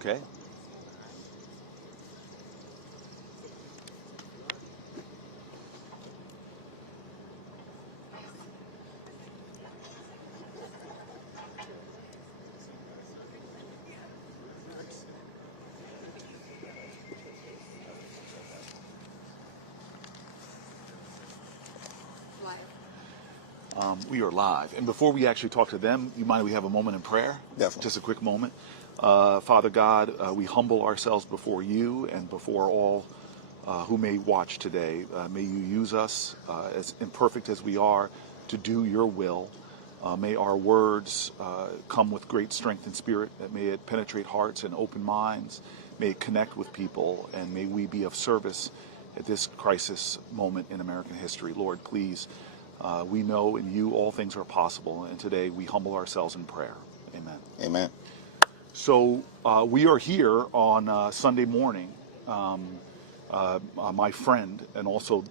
Okay. We are live. And before we actually talk to them, you mind if we have a moment in prayer? Definitely. Just a quick moment. Father God, we humble ourselves before you and before all who may watch today. May you use us, as imperfect as we are, to do your will. May our words come with great strength and spirit. May it penetrate hearts and open minds. May it connect with people. And may we be of service at this crisis moment in American history. Lord, please. We know in you all things are possible, and today we humble ourselves in prayer. Amen. Amen. So we are here on Sunday morning. My friend and also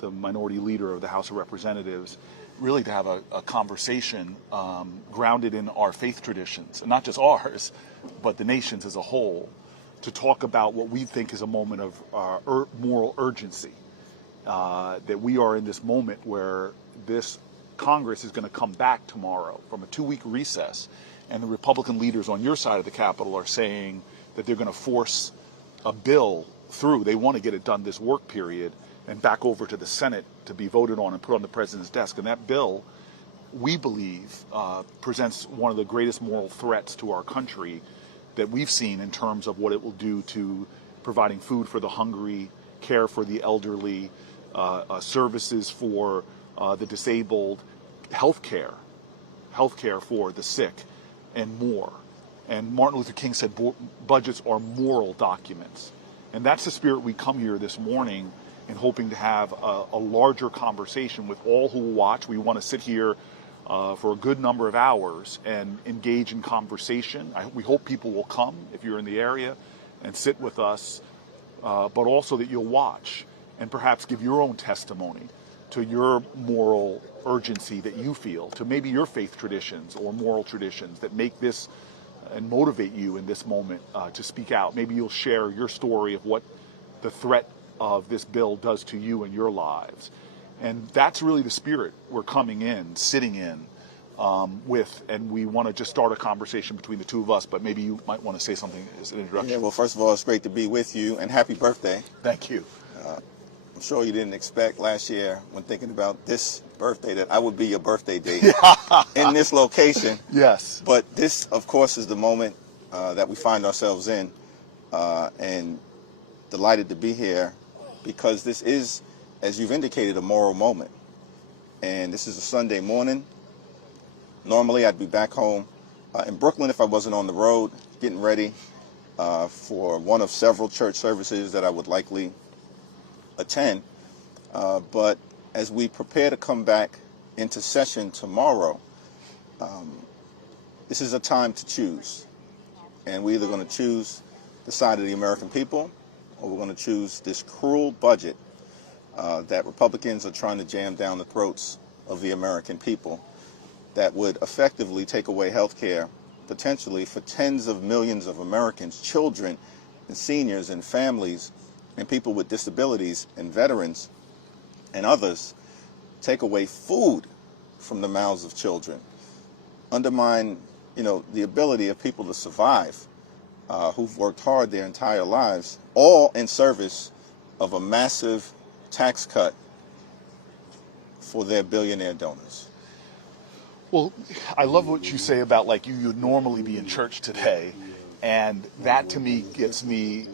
the minority leader of the House of Representatives, really to have a conversation grounded in our faith traditions, and not just ours, but the nation's as a whole, to talk about what we think is a moment of moral urgency. That we are in this moment where this Congress is going to come back tomorrow from a 2-week recess, and the Republican leaders on your side of the Capitol are saying that they're going to force a bill through. They want to get it done this work period and back over to the Senate to be voted on and put on the president's desk. And that bill, we believe, presents one of the greatest moral threats to our country that we've seen in terms of what it will do to providing food for the hungry, care for the elderly, services for the disabled, health care for the sick, and more. And Martin Luther King said budgets are moral documents. And that's the spirit we come here this morning in, hoping to have a larger conversation with all who will watch. We want to sit here for a good number of hours and engage in conversation. We hope people will come if you're in the area and sit with us, but also that you'll watch and perhaps give your own testimony to your moral urgency that you feel, to maybe your faith traditions or moral traditions that make this and motivate you in this moment to speak out. Maybe you'll share your story of what the threat of this bill does to you and your lives. And that's really the spirit we're coming in, sitting in with, and we want to just start a conversation between the two of us, but maybe you might want to say something as an introduction. Yeah, well, first of all, it's great to be with you, and happy birthday. Thank you. I'm sure you didn't expect last year, when thinking about this birthday, that I would be your birthday date in this location. Yes. But this, of course, is the moment that we find ourselves in, and delighted to be here because this is, as you've indicated, a moral moment. And this is a Sunday morning. Normally, I'd be back home in Brooklyn if I wasn't on the road, getting ready for one of several church services that I would likely attend, but as we prepare to come back into session tomorrow, this is a time to choose, and we're either going to choose the side of the American people, or we're going to choose this cruel budget that Republicans are trying to jam down the throats of the American people, that would effectively take away health care potentially for tens of millions of Americans, children and seniors and families and people with disabilities and veterans and others, take away food from the mouths of children, undermine, the ability of people to survive who've worked hard their entire lives, all in service of a massive tax cut for their billionaire donors. Well, I love what you say about like you'd normally be in church today, and that to me gets me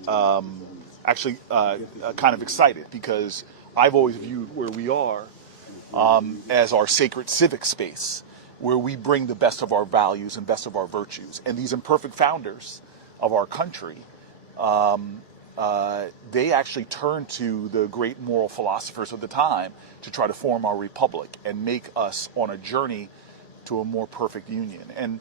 actually kind of excited, because I've always viewed where we are as our sacred civic space, where we bring the best of our values and best of our virtues. And these imperfect founders of our country, they actually turned to the great moral philosophers of the time to try to form our republic and make us on a journey to a more perfect union. And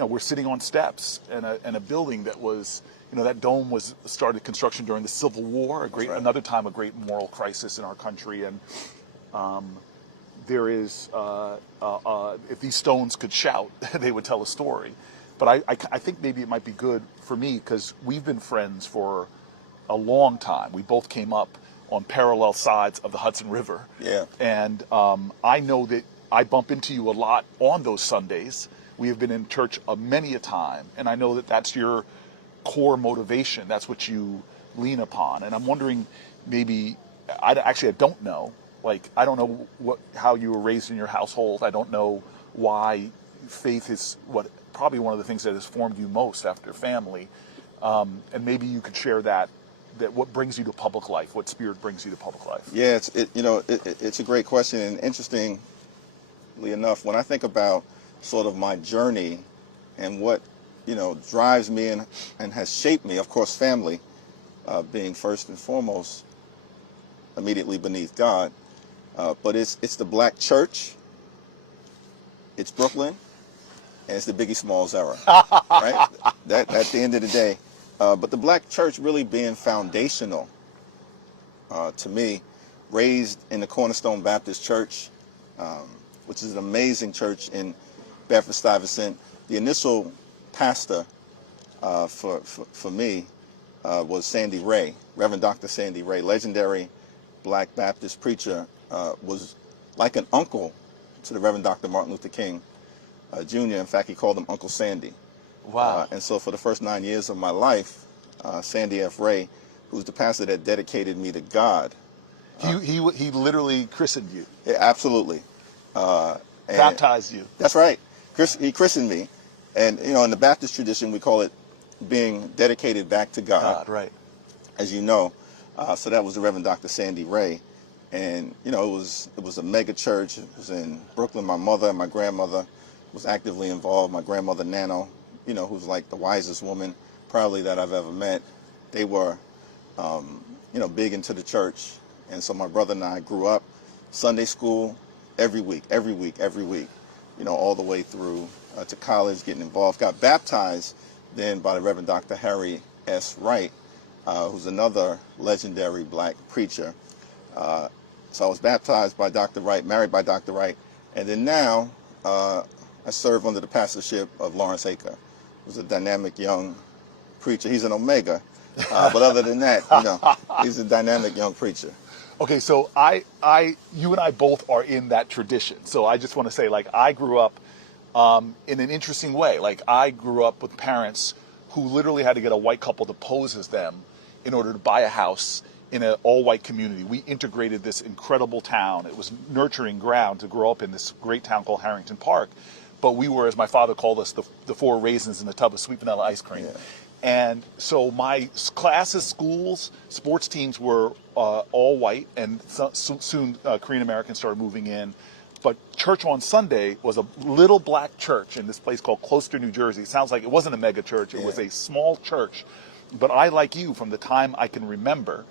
we're sitting on steps in a building that was, that dome was started construction during the Civil War, another time a great moral crisis in our country. And there is, if these stones could shout, they would tell a story. But I think maybe it might be good for me because we've been friends for a long time. We both came up on parallel sides of the Hudson River. Yeah. And I know that I bump into you a lot on those Sundays. We have been in church many a time, and I know that that's your core motivation. That's what you lean upon. And I'm wondering, maybe, I don't know. Like, I don't know how you were raised in your household. I don't know why faith is probably one of the things that has formed you most after family. And maybe you could share that what brings you to public life, what spirit brings you to public life. Yeah, it's a great question, and interestingly enough, when I think about sort of my journey and what drives me and has shaped me, of course, family being first and foremost, immediately beneath God, but it's the black church, it's Brooklyn, and it's the Biggie Smalls era, right? That at the end of the day. But the black church really being foundational to me, raised in the Cornerstone Baptist Church, which is an amazing church in Bedford-Stuyvesant. The initial pastor for me was Sandy Ray, Reverend Dr. Sandy Ray, legendary black Baptist preacher, was like an uncle to the Reverend Dr. Martin Luther King Jr. In fact, he called him Uncle Sandy. Wow. And so for the first 9 years of my life, Sandy F. Ray, who's the pastor that dedicated me to God. He literally christened you. Yeah, absolutely. Baptized you. That's right. He christened me. And, in the Baptist tradition, we call it being dedicated back to God. Right. As you know. So that was the Reverend Dr. Sandy Ray. And, it was a mega church. It was in Brooklyn. My mother and my grandmother was actively involved. My grandmother, Nano, who's like the wisest woman probably that I've ever met. They were, big into the church. And so my brother and I grew up Sunday school every week, all the way through to college, getting involved. Got baptized then by the Reverend Dr. Harry S. Wright, who's another legendary black preacher. So I was baptized by Dr. Wright, married by Dr. Wright, and then now I serve under the pastorship of Lawrence Aker, who's a dynamic young preacher. He's an Omega, but other than that, he's a dynamic young preacher. Okay, so you and I both are in that tradition. So I just want to say, I grew up in an interesting way. I grew up with parents who literally had to get a white couple to pose as them in order to buy a house in an all-white community. We integrated this incredible town. It was nurturing ground to grow up in this great town called Harrington Park. But we were, as my father called us, the four raisins in a tub of sweet vanilla ice cream. Yeah. And so my classes, schools, sports teams were all white, and soon Korean Americans started moving in. But church on Sunday was a little black church in this place called Closter, New Jersey. It sounds like it wasn't a mega church. It was a small church. But I, like you, from the time I can remember,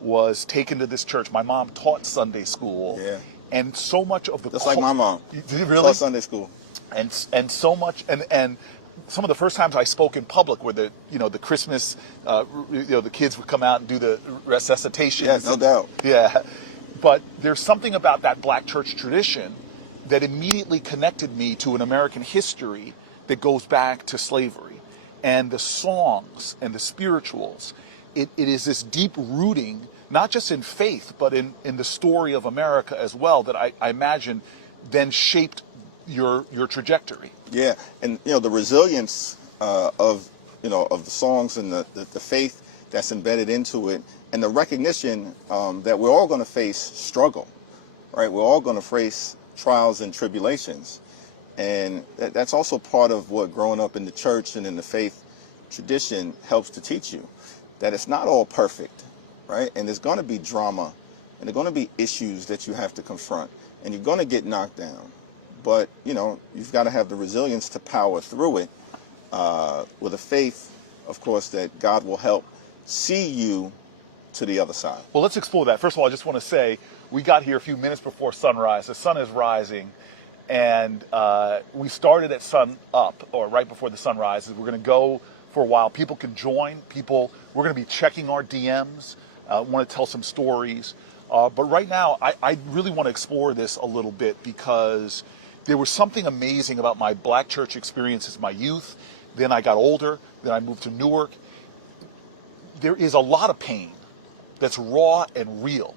was taken to this church. My mom taught Sunday school. Yeah. And so much of the... Just like my mom. Did you really? Taught Sunday school. And so much... And some of the first times I spoke in public were the Christmas, the kids would come out and do the resuscitation. Yeah, no doubt. Yeah. But there's something about that black church tradition that immediately connected me to an American history that goes back to slavery. And the songs and the spirituals, it is this deep rooting, not just in faith, but in the story of America as well, that I imagine then shaped your trajectory. Yeah, and the resilience of the songs and the faith that's embedded into it, and the recognition that we're all going to face struggle, right? We're all going to face trials and tribulations, and that's also part of what growing up in the church and in the faith tradition helps to teach you, that it's not all perfect, right? And there's going to be drama, and there's going to be issues that you have to confront, and you're going to get knocked down. But, you've got to have the resilience to power through it with a faith, of course, that God will help see you to the other side. Well, let's explore that. First of all, I just want to say we got here a few minutes before sunrise. The sun is rising, and we started at sun up, or right before the sun rises. We're going to go for a while. People can join. We're going to be checking our DMs. Want to tell some stories. But right now, I really want to explore this a little bit because there was something amazing about my black church experiences, my youth, Then I got older. Then I moved to Newark. There is a lot of pain that's raw and real.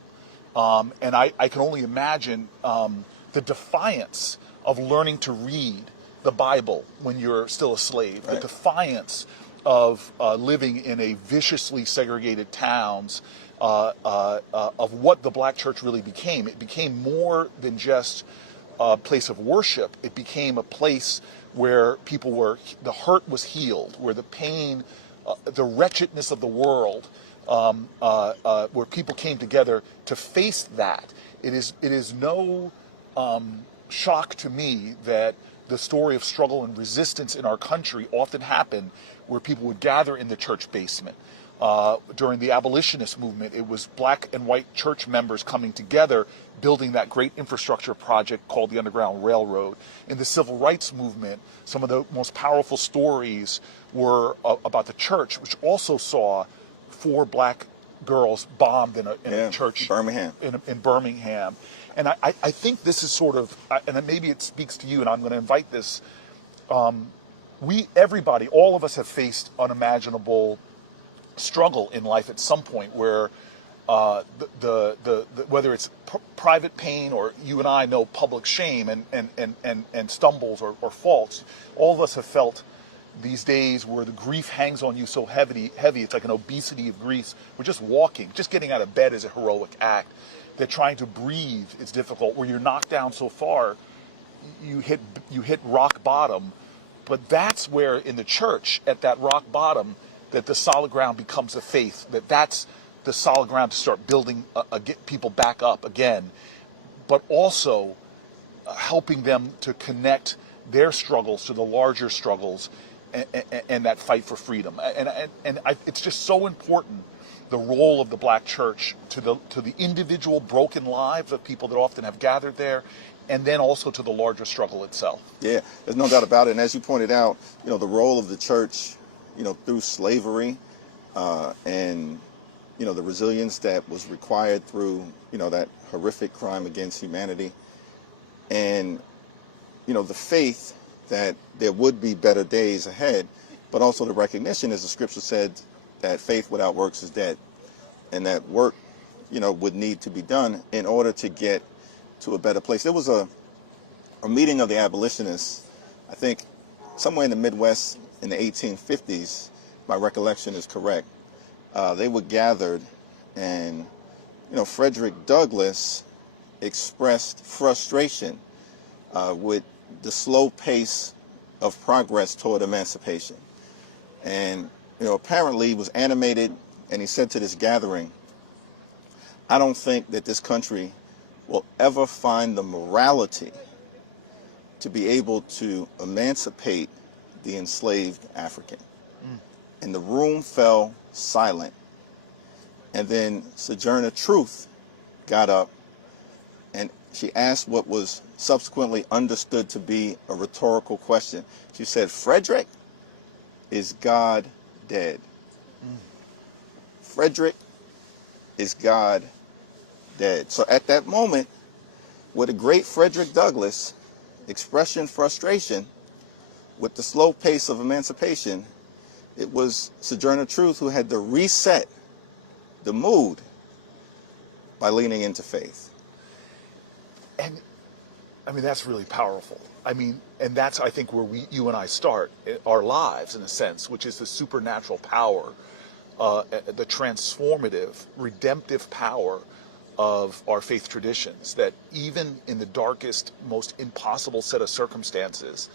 And I can only imagine the defiance of learning to read the Bible when you're still a slave, right. the defiance of living in a viciously segregated towns, of what the black church really became. It became more than just a place of worship. It became a place where people were, the hurt was healed, where the pain, the wretchedness of the world, where people came together to face that. It is no shock to me that the story of struggle and resistance in our country often happened where people would gather in the church basement. During the abolitionist movement, it was black and white church members coming together, building that great infrastructure project called the Underground Railroad. In the civil rights movement, some of the most powerful stories were about the church, which also saw 4 black girls bombed in a church Birmingham. in Birmingham. And I think this is sort of, and maybe it speaks to you, and I'm going to invite this. Everybody, all of us have faced unimaginable struggle in life at some point where whether it's private pain or you and I know public shame and stumbles or faults, all of us have felt these days where the grief hangs on you so heavy, it's like an obesity of grief. We're just walking, just getting out of bed is a heroic act. That trying to breathe is difficult, where you're knocked down so far, you hit rock bottom. But that's where in the church, at that rock bottom, that the solid ground becomes a faith, that's the solid ground to start building, get people back up again, but also helping them to connect their struggles to the larger struggles and that fight for freedom. It's just so important, the role of the black church to the individual broken lives of people that often have gathered there, and then also to the larger struggle itself. Yeah, there's no doubt about it. And as you pointed out, the role of the church, through slavery, and the resilience that was required through that horrific crime against humanity, and the faith that there would be better days ahead, but also the recognition, as the scripture said, that faith without works is dead, and that work would need to be done in order to get to a better place. There was a meeting of the abolitionists, I think somewhere in the Midwest in the 1850s, my recollection is correct. They were gathered, and Frederick Douglass expressed frustration with the slow pace of progress toward emancipation. And apparently he was animated, and he said to this gathering, "I don't think that this country will ever find the morality to be able to emancipate the enslaved African." And the room fell silent. And then Sojourner Truth got up, and she asked what was subsequently understood to be a rhetorical question. She said, "Frederick, is God dead?" Frederick, is God dead? So at that moment, with the great Frederick Douglass expressing frustration with the slow pace of emancipation, it was Sojourner Truth who had to reset the mood by leaning into faith. And I mean, that's really powerful. I mean, and that's, I think, where you and I start our lives, in a sense, which is the supernatural power, the transformative, redemptive power of our faith traditions, that even in the darkest, most impossible set of circumstances,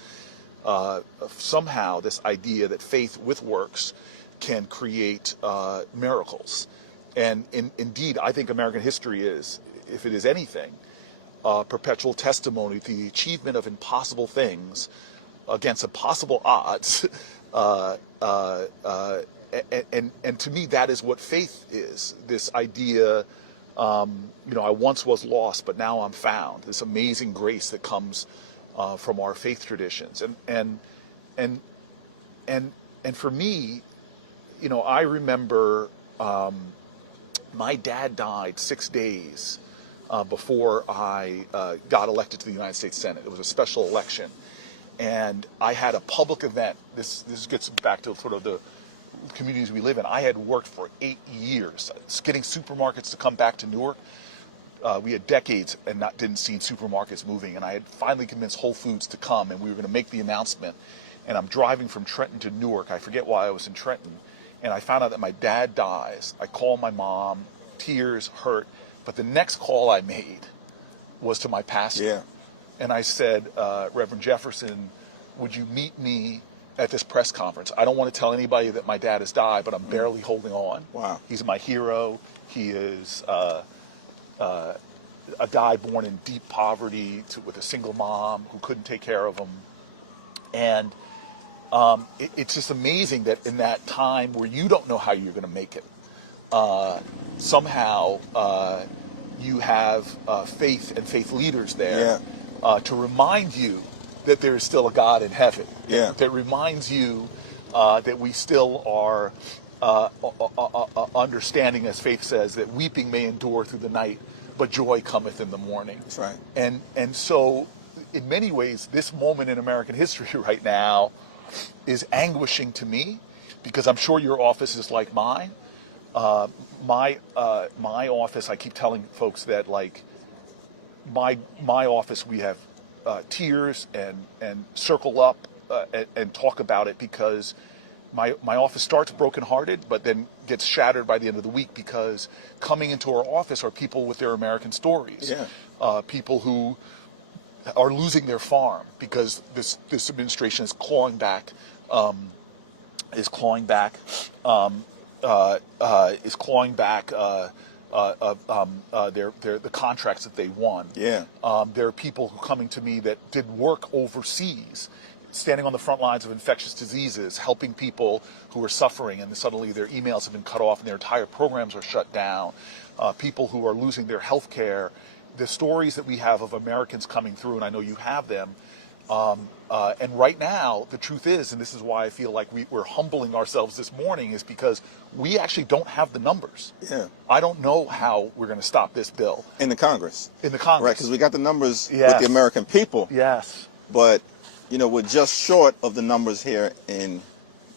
somehow this idea that faith with works can create miracles. And indeed, I think American history is, if it is anything, perpetual testimony to the achievement of impossible things against impossible odds. And to me, that is what faith is. This idea, I once was lost, but now I'm found. This amazing grace that comes from our faith traditions. And for me, I remember my dad died 6 days before I got elected to the United States Senate. It was a special election. and I had a public event. This gets back to sort of the communities we live in. I had worked for 8 years getting supermarkets to come back to Newark. We had decades and didn't see supermarkets moving, and I had finally convinced Whole Foods to come, and we were going to make the announcement. And I'm driving from Trenton to Newark. I forget why I was in Trenton, and I found out that my dad dies. I call my mom, tears, hurt, but the next call I made was to my pastor. Yeah. And I said, Reverend Jefferson, would you meet me at this press conference? I don't want to tell anybody that my dad has died, but I'm barely holding on. Wow. He's my hero. He is a guy born in deep poverty with a single mom who couldn't take care of him. And it's just amazing that in that time where you don't know how you're going to make it, somehow you have faith and faith leaders there to remind you that there is still a God in heaven. Yeah. That reminds you that we still are understanding, as faith says, that weeping may endure through the night, but joy cometh in the morning. That's right. And so, in many ways, this moment in American history right now is anguishing to me, because I'm sure your office is like mine. My office, I keep telling folks that, like, my office, we have tears and circle up and talk about it, because my office starts brokenhearted, but then gets shattered by the end of the week, because coming into our office are people with their American stories. Yeah. People who are losing their farm because this administration is clawing back the contracts that they won. Yeah. There are people who are coming to me that did work overseas, standing on the front lines of infectious diseases, helping people who are suffering, and suddenly their emails have been cut off and their entire programs are shut down. People who are losing their health care. The stories that we have of Americans coming through, and I know you have them, and right now, the truth is, and this is why I feel like we're humbling ourselves this morning, is because we actually don't have the numbers. Yeah. I don't know how we're going to stop this bill. In the Congress. In the Congress. Right, because we got the numbers Yes. with the American people. Yes. But, you know, we're just short of the numbers here in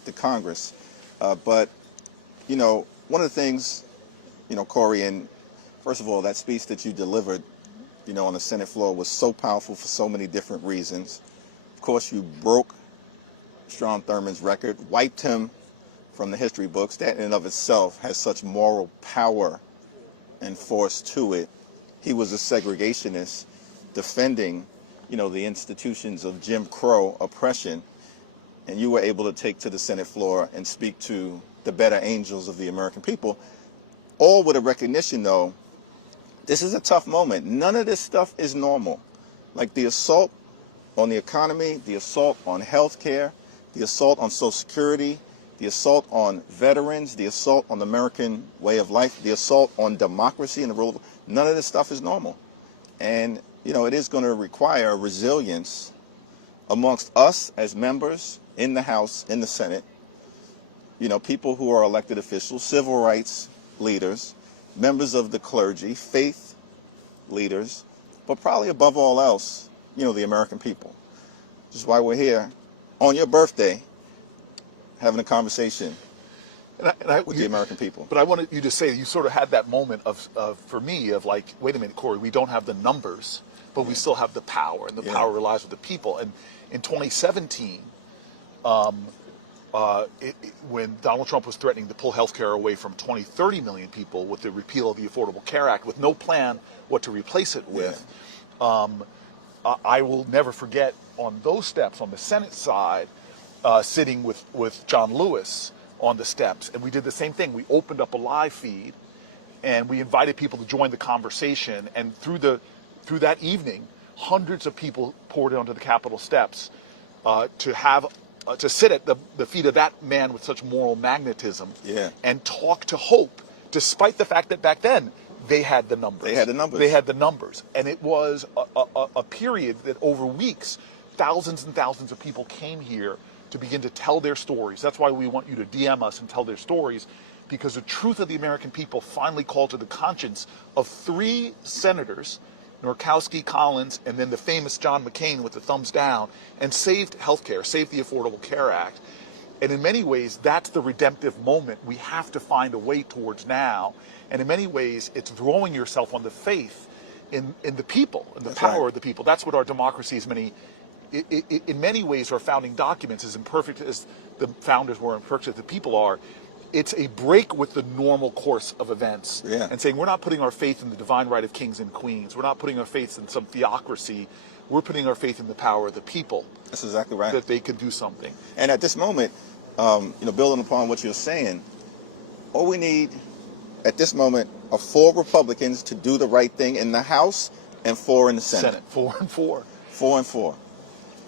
the Congress. But, you know, one of the things, you know, Cory, and first of all, that speech that you delivered, you know, on the Senate floor was so powerful for so many different reasons. Of course, you broke Strom Thurmond's record, wiped him from the history books. That in and of itself has such moral power and force to it. He was a segregationist defending, you know, the institutions of Jim Crow oppression. And you were able to take to the Senate floor and speak to the better angels of the American people, all with a recognition, though, this is a tough moment. None of this stuff is normal. Like the assault on the economy, the assault on health care, the assault on Social Security, the assault on veterans, the assault on the American way of life, the assault on democracy and the rule of law. None of this stuff is normal. And, you know, it is going to require resilience amongst us as members in the House, in the Senate, you know, people who are elected officials, civil rights leaders, members of the clergy, faith leaders, but probably above all else, you know, the American people. Which is why we're here on your birthday having a conversation with the American people. But I wanted you to say, you sort of had that moment of for me, of like, wait a minute, Cory, we don't have the numbers, but we still have the power, and the power relies with the people. And in 2017, when Donald Trump was threatening to pull health care away from 30 million people with the repeal of the Affordable Care Act, with no plan what to replace it with, I will never forget on those steps, on the Senate side, sitting with John Lewis on the steps. And we did the same thing. We opened up a live feed, and we invited people to join the conversation. And through that evening, hundreds of people poured onto the Capitol steps to sit at the feet of that man with such moral magnetism and talk to hope, despite the fact that back then they had the numbers. They had the numbers. And it was a period that over weeks, thousands and thousands of people came here to begin to tell their stories. That's why we want you to DM us and tell their stories, because the truth of the American people finally called to the conscience of 3 senators Nurkowski, Collins, and then the famous John McCain with the thumbs down, and saved healthcare, saved the Affordable Care Act. And in many ways, that's the redemptive moment we have to find a way towards now. And in many ways, it's throwing yourself on the faith in the people, in the power of the people. That's what our democracy is in many ways, our founding documents, as imperfect as the founders were, imperfect as the people are, it's a break with the normal course of events and saying we're not putting our faith in the divine right of kings and queens. We're not putting our faith in some theocracy. We're putting our faith in the power of the people. That's exactly right. That they could do something. And at this moment, building upon what you're saying, all we need at this moment are 4 Republicans to do the right thing in the House and 4 in the Senate. 4 and 4. 4 and 4.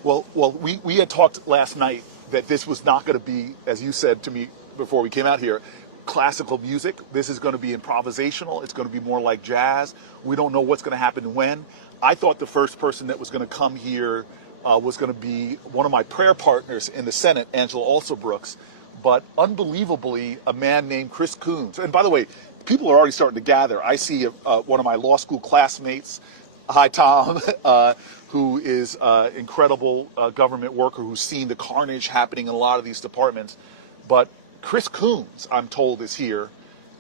Well, we had talked last night that this was not going to be, as you said to me before we came out here, classical music. This is going to be improvisational. It's going to be more like jazz. We don't know what's going to happen when. I thought the first person that was going to come here was going to be one of my prayer partners in the Senate, Angela Alsobrooks, but unbelievably, a man named Chris Coons. And by the way, people are already starting to gather. I see one of my law school classmates, hi Tom, who is an incredible government worker who's seen the carnage happening in a lot of these departments. But Chris Coons, I'm told, is here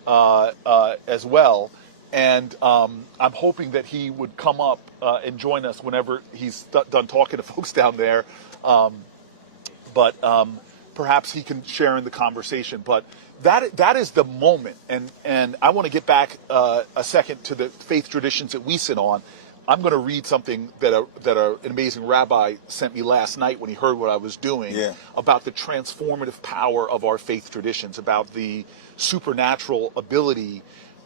as well. And I'm hoping that he would come up and join us whenever he's done talking to folks down there. But perhaps he can share in the conversation. But that is the moment. And I want to get back a second to the faith traditions that we sit on. I'm going to read something that an amazing rabbi sent me last night when he heard what I was doing about the transformative power of our faith traditions, about the supernatural ability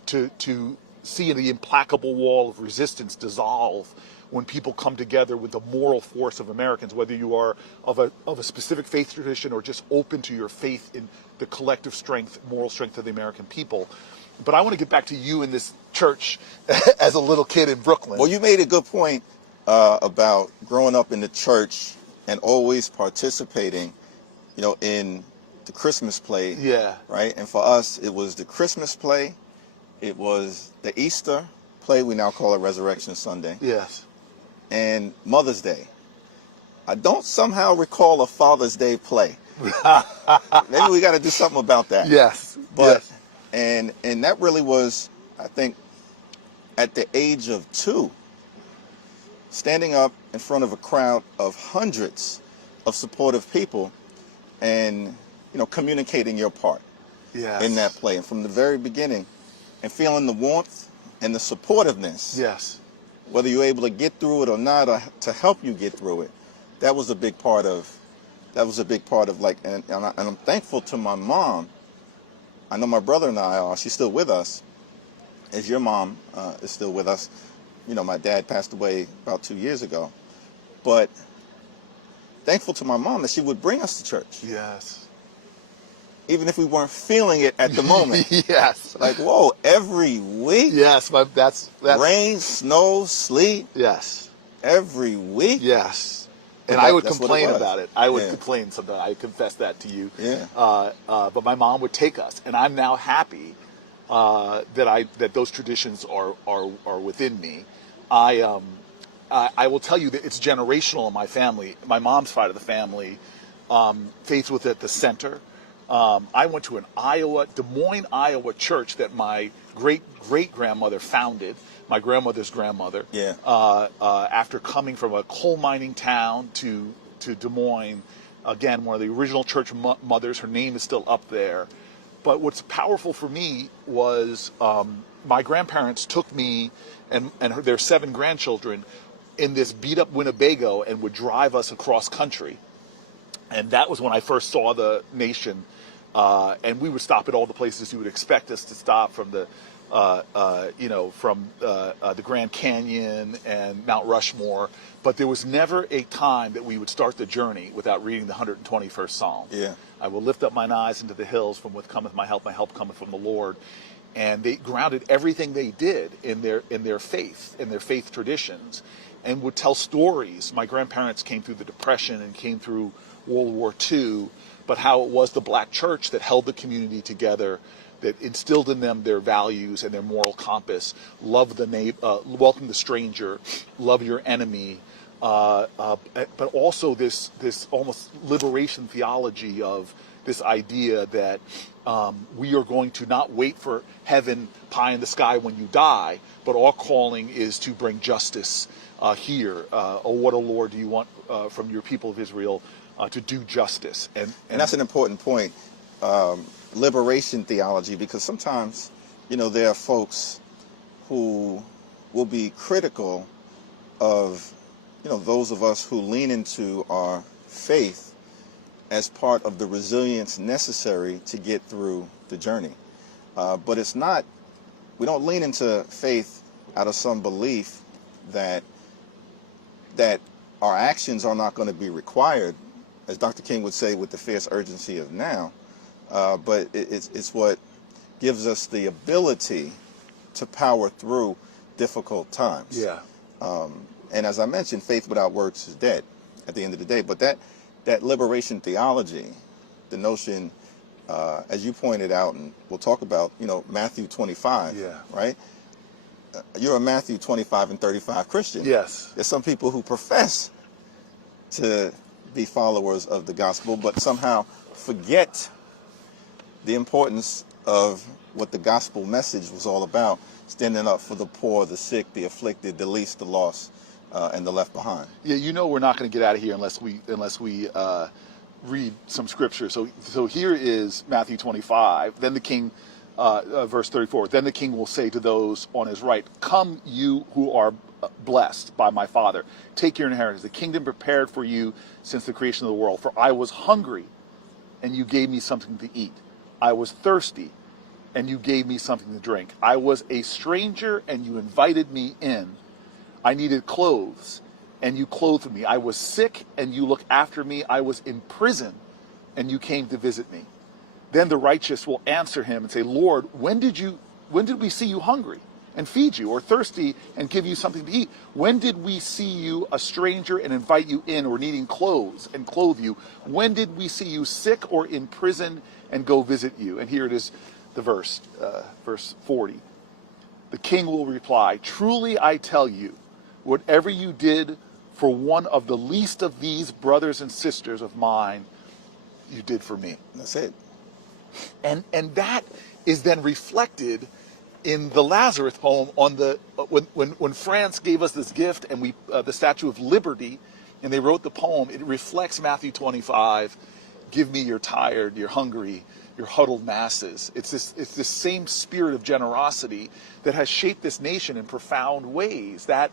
to see the implacable wall of resistance dissolve when people come together with the moral force of Americans, whether you are of a specific faith tradition or just open to your faith in the collective strength, moral strength of the American people. But I want to get back to you in this church as a little kid in Brooklyn. Well, you made a good point about growing up in the church and always participating, in the Christmas play. Yeah. Right? And for us, it was the Christmas play. It was the Easter play. We now call it Resurrection Sunday. Yes. And Mother's Day. I don't somehow recall a Father's Day play. Maybe we got to do something about that. Yes. But yes. And that really was, I think, at the age of 2, standing up in front of a crowd of hundreds of supportive people and, communicating your part in that play. And from the very beginning, and feeling the warmth and the supportiveness. Yes. Whether you're able to get through it or not, or to help you get through it, that was a big part of, and I'm thankful to my mom. I know my brother and I are, she's still with us, as your mom is still with us. My dad passed away about 2 years ago. But thankful to my mom that she would bring us to church. Yes. Even if we weren't feeling it at the moment. Yes. Like, whoa, every week? Yes, that's rain, snow, sleet? Yes. Every week? Yes. And I would complain about it. I would complain sometimes. I confess that to you. Yeah. But my mom would take us, and I'm now happy that those traditions are within me. I will tell you that it's generational in my family. My mom's side of the family, faith was at the center. I went to an Des Moines, Iowa church that my great-great-grandmother founded, my grandmother's grandmother. Yeah. After coming from a coal mining town to Des Moines, again, one of the original church mothers. Her name is still up there. But what's powerful for me was my grandparents took me and their 7 grandchildren in this beat-up Winnebago and would drive us across country. And that was when I first saw the nation. And we would stop at all the places you would expect us to stop, from the Grand Canyon and Mount Rushmore. But there was never a time that we would start the journey without reading the 121st Psalm. Yeah. I will lift up mine eyes into the hills, from which cometh my help cometh from the Lord. And they grounded everything they did in their faith, in their faith traditions, and would tell stories. My grandparents came through the Depression and came through World War II, but how it was the black church that held the community together that instilled in them their values and their moral compass. Love the welcome the stranger, love your enemy, but also this almost liberation theology of this idea that we are going to not wait for heaven pie in the sky when you die, but our calling is to bring justice here. Oh, what, O Lord, do you want from your people of Israel to do justice? And that's an important point, liberation theology, because sometimes, there are folks who will be critical of, those of us who lean into our faith as part of the resilience necessary to get through the journey. But it's not, we don't lean into faith out of some belief that our actions are not going to be required, as Dr. King would say, with the fierce urgency of now. But it's what gives us the ability to power through difficult times. Yeah. And as I mentioned, faith without works is dead at the end of the day. But that liberation theology, the notion, as you pointed out, and we'll talk about, Matthew 25, yeah. right? You're a Matthew 25 and 35 Christian. Yes. There's some people who profess to be followers of the gospel, but somehow forget the importance of what the gospel message was all about, standing up for the poor, the sick, the afflicted, the least, the lost, and the left behind. Yeah, we're not going to get out of here unless we read some scripture. So here is Matthew 25. Then the king, verse 34. Then the king will say to those on his right, "Come, you who are blessed by my Father, take your inheritance, the kingdom prepared for you since the creation of the world. For I was hungry, and you gave me something to eat. I was thirsty, and you gave me something to drink. I was a stranger, and you invited me in. I needed clothes, and you clothed me. I was sick, and you looked after me. I was in prison, and you came to visit me." Then the righteous will answer him and say, "Lord, when did we see you hungry and feed you, or thirsty and give you something to eat? When did we see you a stranger and invite you in, or needing clothes and clothe you? When did we see you sick or in prison and go visit you?" And here it is, the verse 40. The king will reply, "Truly I tell you, whatever you did for one of the least of these brothers and sisters of mine, you did for me." That's it. And that is then reflected in the Lazarus poem on the when France gave us this gift, and we the Statue of Liberty, and they wrote the poem. It reflects Matthew 25. Give me your tired, your hungry, your huddled masses. It's this same spirit of generosity that has shaped this nation in profound ways. That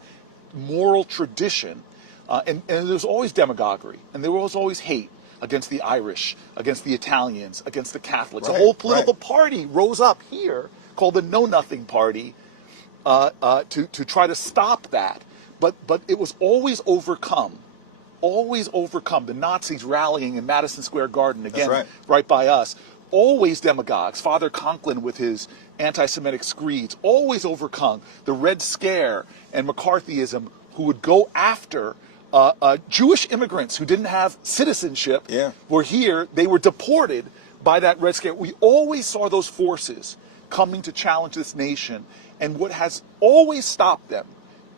moral tradition, and there's always demagoguery, and there was always hate against the Irish, against the Italians, against the Catholics. Right, a whole political right. party rose up here called the Know Nothing Party to try to stop that. But it was always overcome. The Nazis rallying in Madison Square Garden, again, right by us. Always demagogues. Father Conklin with his anti-Semitic screeds, always overcome. The Red Scare and McCarthyism, who would go after Jewish immigrants who didn't have citizenship, were here. They were deported by that Red Scare. We always saw those forces coming to challenge this nation. And what has always stopped them,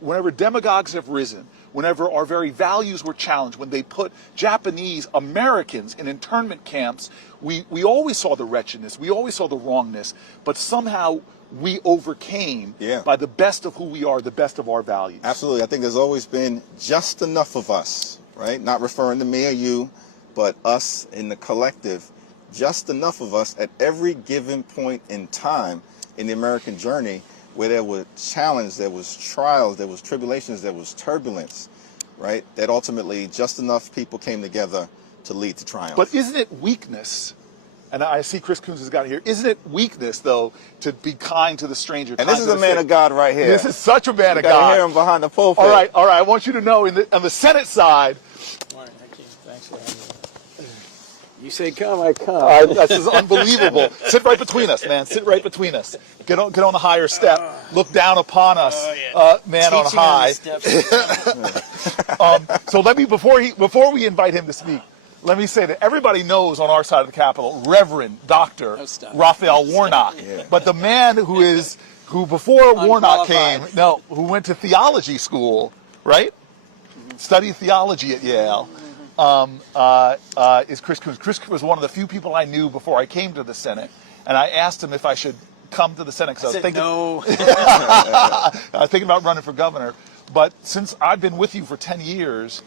whenever demagogues have risen, whenever our very values were challenged, when they put Japanese Americans in internment camps, we always saw the wretchedness, we always saw the wrongness, but somehow we overcame by the best of who we are, the best of our values. Absolutely. I think there's always been just enough of us, right? Not referring to me or you, but us in the collective, just enough of us at every given point in time in the American journey where there was challenge, there was trials, there was tribulations, there was turbulence, right? That ultimately just enough people came together to lead to triumph. But isn't it weakness? And I see Chris Coons has got it here. Isn't it weakness, though, to be kind to the stranger? And this is a man of God right here. This is such a man of God. You gotta hear him behind the pulpit. All right. I want you to know, on the Senate side. Morning, Hakeem. Thanks for having me. You say come, I come. This is unbelievable. Sit right between us, man. Sit right between us. Get on the higher step. Look down upon us, man. Teaching on high. On the steps. So let me before we invite him to speak, let me say that everybody knows on our side of the Capitol, Reverend Dr. No stuff. Raphael Warnock. But the man who before Warnock came, who went to theology school, right? Studied theology at Yale, is Chris Coons. Chris was one of the few people I knew before I came to the Senate, and I asked him if I should come to the Senate because I was thinking, no. I was thinking about running for governor. But since I've been with you for 10 years,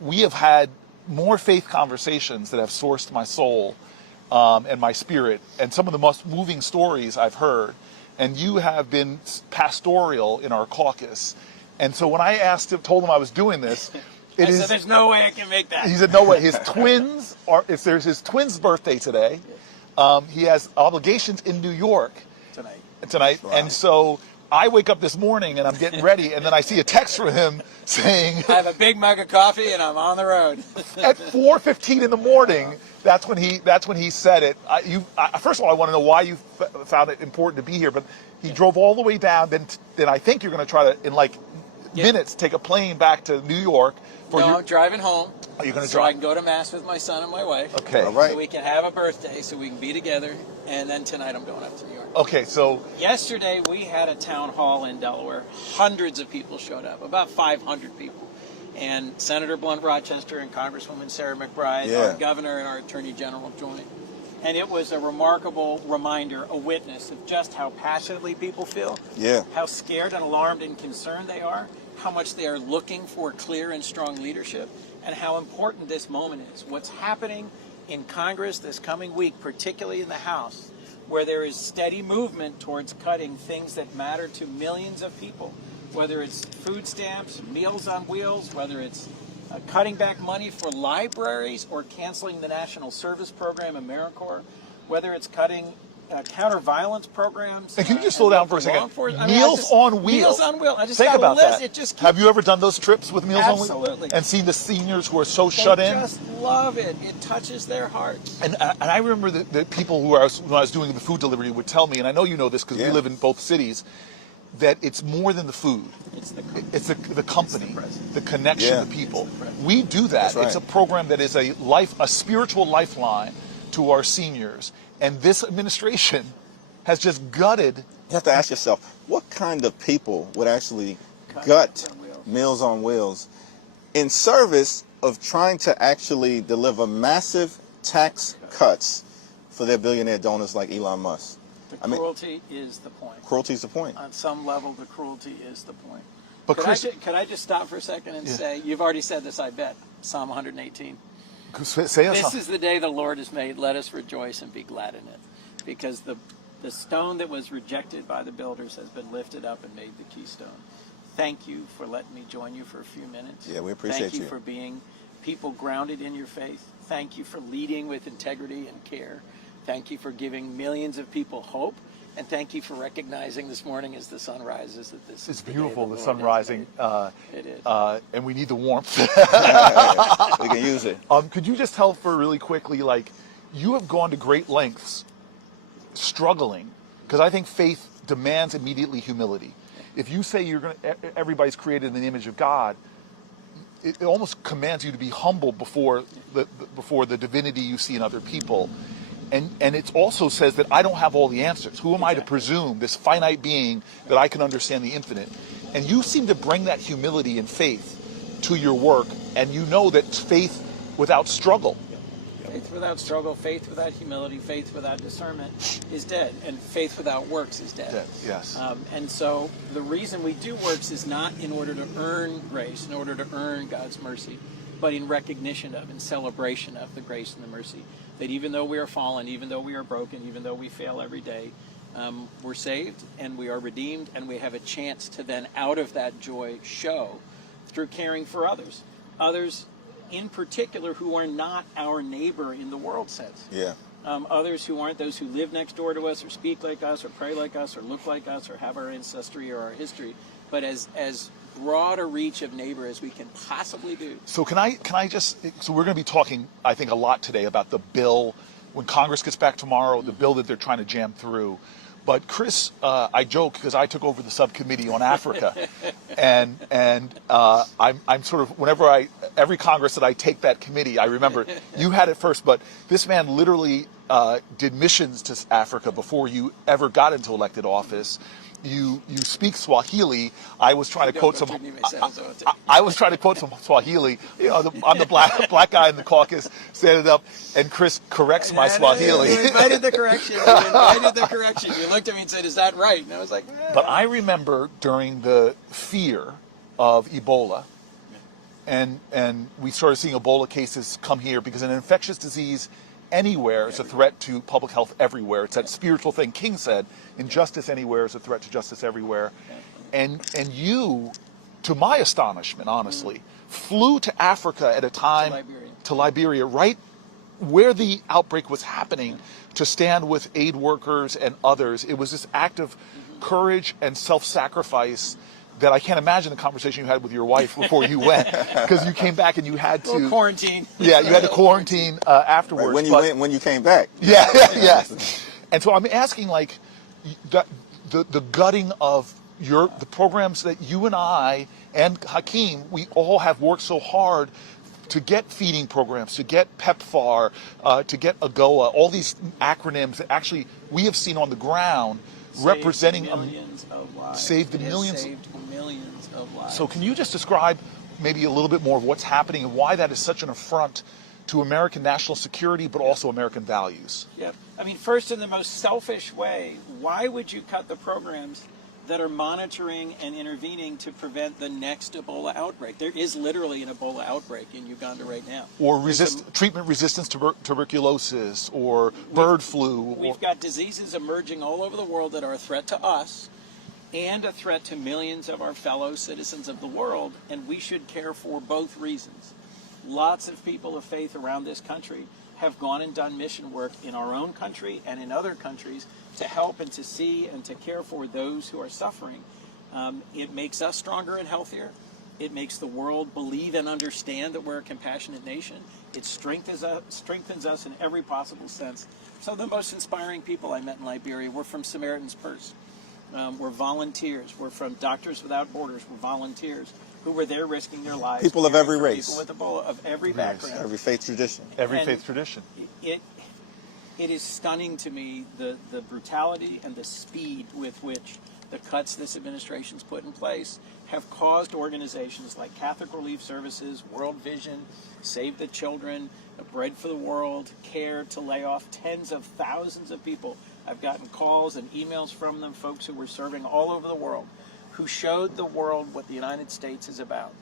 we have had more faith conversations that have sourced my soul and my spirit, and some of the most moving stories I've heard. And you have been pastoral in our caucus. And so when I told him I was doing this, I said, there's no way I can make that. He said, no way. His twins if there's his twins' birthday today, he has obligations in New York tonight. Wow. And so I wake up this morning and I'm getting ready, and then I see a text from him saying, I have a big mug of coffee and I'm on the road. At 4:15 in the morning, that's when he said it. First of all, I want to know why you found it important to be here, but he drove all the way down. Then I think you're going to try to, in minutes, take a plane back to New York. Driving home. Are you going to so I can go to Mass with my son and my wife. Okay. All right. So we can have a birthday, so we can be together. And then tonight I'm going up to New York. Okay, so yesterday we had a town hall in Delaware. Hundreds of people showed up, about 500 people. And Senator Blunt Rochester and Congresswoman Sarah McBride, our governor and our attorney general joined. And it was a remarkable reminder, a witness of just how passionately people feel, how scared and alarmed and concerned they are, how much they are looking for clear and strong leadership, and how important this moment is. What's happening in Congress this coming week, particularly in the House, where there is steady movement towards cutting things that matter to millions of people, whether it's food stamps, Meals on Wheels, whether it's cutting back money for libraries or canceling the National Service Program, AmeriCorps, whether it's cutting counter-violence programs. And can you just slow down for a second? Meals on Wheels. Meals on Wheels. I just think about that. It just Have you ever done those trips with Meals on Wheels? Absolutely. And seen the seniors who are so shut in? They just love it. It touches their hearts. And I remember that people when I was doing the food delivery would tell me, and I know you know this because we live in both cities, that it's more than the food. It's the company, the connection to people. We do that. Right. It's a program that is a spiritual lifeline to our seniors. And this administration has just gutted. You have to ask yourself, what kind of people would actually gut Meals on Wheels in service of trying to actually deliver massive tax cuts for their billionaire donors like Elon Musk? The cruelty is the point. Cruelty is the point. On some level, the cruelty is the point. But could I just stop for a second and say, you've already said this, I bet, Psalm 118. This is the day the Lord has made. Let us rejoice and be glad in it. Because the stone that was rejected by the builders has been lifted up and made the keystone. Thank you for letting me join you for a few minutes. Yeah, we appreciate you. Thank you for being people grounded in your faith. Thank you for leading with integrity and care. Thank you for giving millions of people hope. And thank you for recognizing this morning as the sun rises that this is beautiful, the sun rising. It is. And we need the warmth. We can use it. Could you just tell really quickly, you have gone to great lengths struggling, because I think faith demands immediately humility. If you say everybody's created in the image of God, it almost commands you to be humble before the divinity you see in other people. And it also says that I don't have all the answers. Who am I to presume, this finite being, that I can understand the infinite? And you seem to bring that humility and faith to your work, and you know that faith without struggle. Faith without struggle, faith without humility, faith without discernment is dead, and faith without works is dead. Yes. And so the reason we do works is not in order to earn grace, in order to earn God's mercy, but in recognition of, in celebration of the grace and the mercy. That even though we are fallen, even though we are broken, even though we fail every day, we're saved and we are redeemed, and we have a chance to then, out of that joy, show through caring for others. Others in particular who are not our neighbor in the world sense. Yeah. Others who aren't those who live next door to us or speak like us or pray like us or look like us or have our ancestry or our history, but as broad a reach of neighbor as we can possibly do. So so we're going to be talking, I think, a lot today about the bill, when Congress gets back tomorrow, the bill that they're trying to jam through, But Chris, I joke because I took over the subcommittee on Africa, and I'm sort of every Congress that I take that committee, I remember you had it first, but this man literally did missions to Africa before you ever got into elected office. You speak Swahili. I was trying to quote some. I was trying to quote some Swahili. You know, I'm the black guy in the caucus standing up, and Chris corrects my Swahili. You invited the correction. You looked at me and said, "Is that right?" And I was like, But I remember during the fear of Ebola, and we started seeing Ebola cases come here because an infectious disease anywhere is a threat to public health everywhere. It's that spiritual thing King said, injustice anywhere is a threat to justice everywhere. And you, to my astonishment, honestly, flew to Africa at a time, to Liberia, right where the outbreak was happening, to stand with aid workers and others. It was this act of courage and self-sacrifice that I can't imagine the conversation you had with your wife before you went, because you came back and you had to quarantine. Yeah, you had to quarantine afterwards. Right, when you came back. Yeah. And so I'm asking, like, the gutting of the programs that you and I and Hakeem, we all have worked so hard to get feeding programs, to get PEPFAR, to get AGOA, all these acronyms that actually we have seen on the ground representing millions of lives. Saved millions of lives. So can you just describe maybe a little bit more of what's happening and why that is such an affront to American national security, but also American values? Yeah. I mean, first, in the most selfish way, why would you cut the programs that are monitoring and intervening to prevent the next Ebola outbreak? There is literally an Ebola outbreak in Uganda right now. Or treatment-resistant tuberculosis, or bird flu. We've got diseases emerging all over the world that are a threat to us and a threat to millions of our fellow citizens of the world, and we should care for both reasons. Lots of people of faith around this country have gone and done mission work in our own country and in other countries to help and to see and to care for those who are suffering. It makes us stronger and healthier. It makes the world believe and understand that we're a compassionate nation. It strengthens us in every possible sense. Some of the most inspiring people I met in Liberia were from Samaritan's Purse. We're volunteers. We're from Doctors Without Borders. We're volunteers who were there risking their lives. People of every race. People with Ebola, of every background. Every faith tradition. It is stunning to me, the brutality and the speed with which the cuts this administration's put in place have caused organizations like Catholic Relief Services, World Vision, Save the Children, Bread for the World, CARE to lay off tens of thousands of people. I've gotten calls and emails from them, folks who were serving all over the world, who showed the world what the United States is about.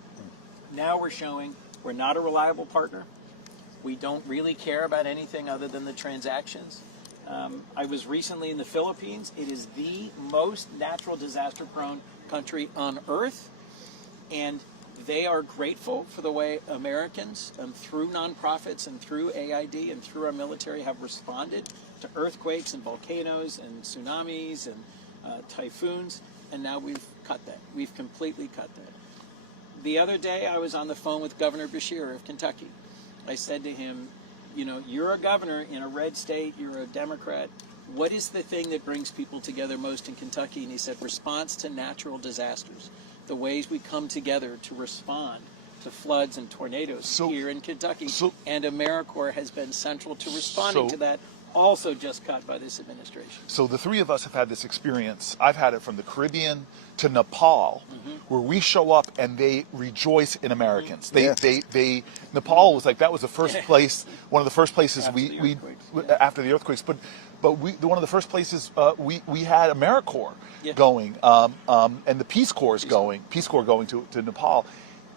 Now we're showing we're not a reliable partner. We don't really care about anything other than the transactions. I was recently in the Philippines. It is the most natural disaster-prone country on earth, and they are grateful for the way Americans, through nonprofits and through AID and through our military, have responded to earthquakes and volcanoes and tsunamis and typhoons, and now we've cut that. We've completely cut that. The other day, I was on the phone with Governor Beshear of Kentucky. I said to him, you know, you're a governor in a red state, you're a Democrat. What is the thing that brings people together most in Kentucky? And he said, response to natural disasters, the ways we come together to respond to floods and tornadoes here in Kentucky. And AmeriCorps has been central to responding to that, also just cut by this administration. So the three of us have had this experience. I've had it from the Caribbean to Nepal, where we show up and they rejoice in Americans. Nepal was like, that was the first place, one of the first places after the earthquakes, but one of the first places we had AmeriCorps going, and the Peace Corps going to Nepal,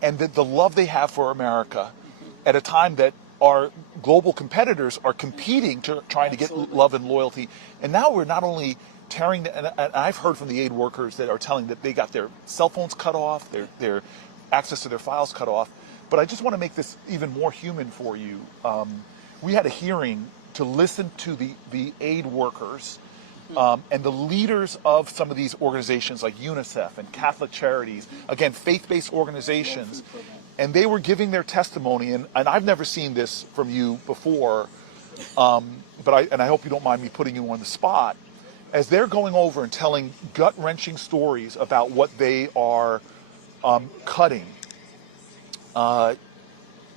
and the love they have for America at a time that our global competitors are competing to trying to get love and loyalty. And now we're not only tearing, and I've heard from the aid workers that are telling that they got their cell phones cut off, their access to their files cut off. But I just want to make this even more human for you. We had a hearing to listen to the aid workers and the leaders of some of these organizations like UNICEF and Catholic Charities, again, faith-based organizations. And they were giving their testimony, and I've never seen this from you before, but I hope you don't mind me putting you on the spot. as they're going over and telling gut-wrenching stories about what they are cutting,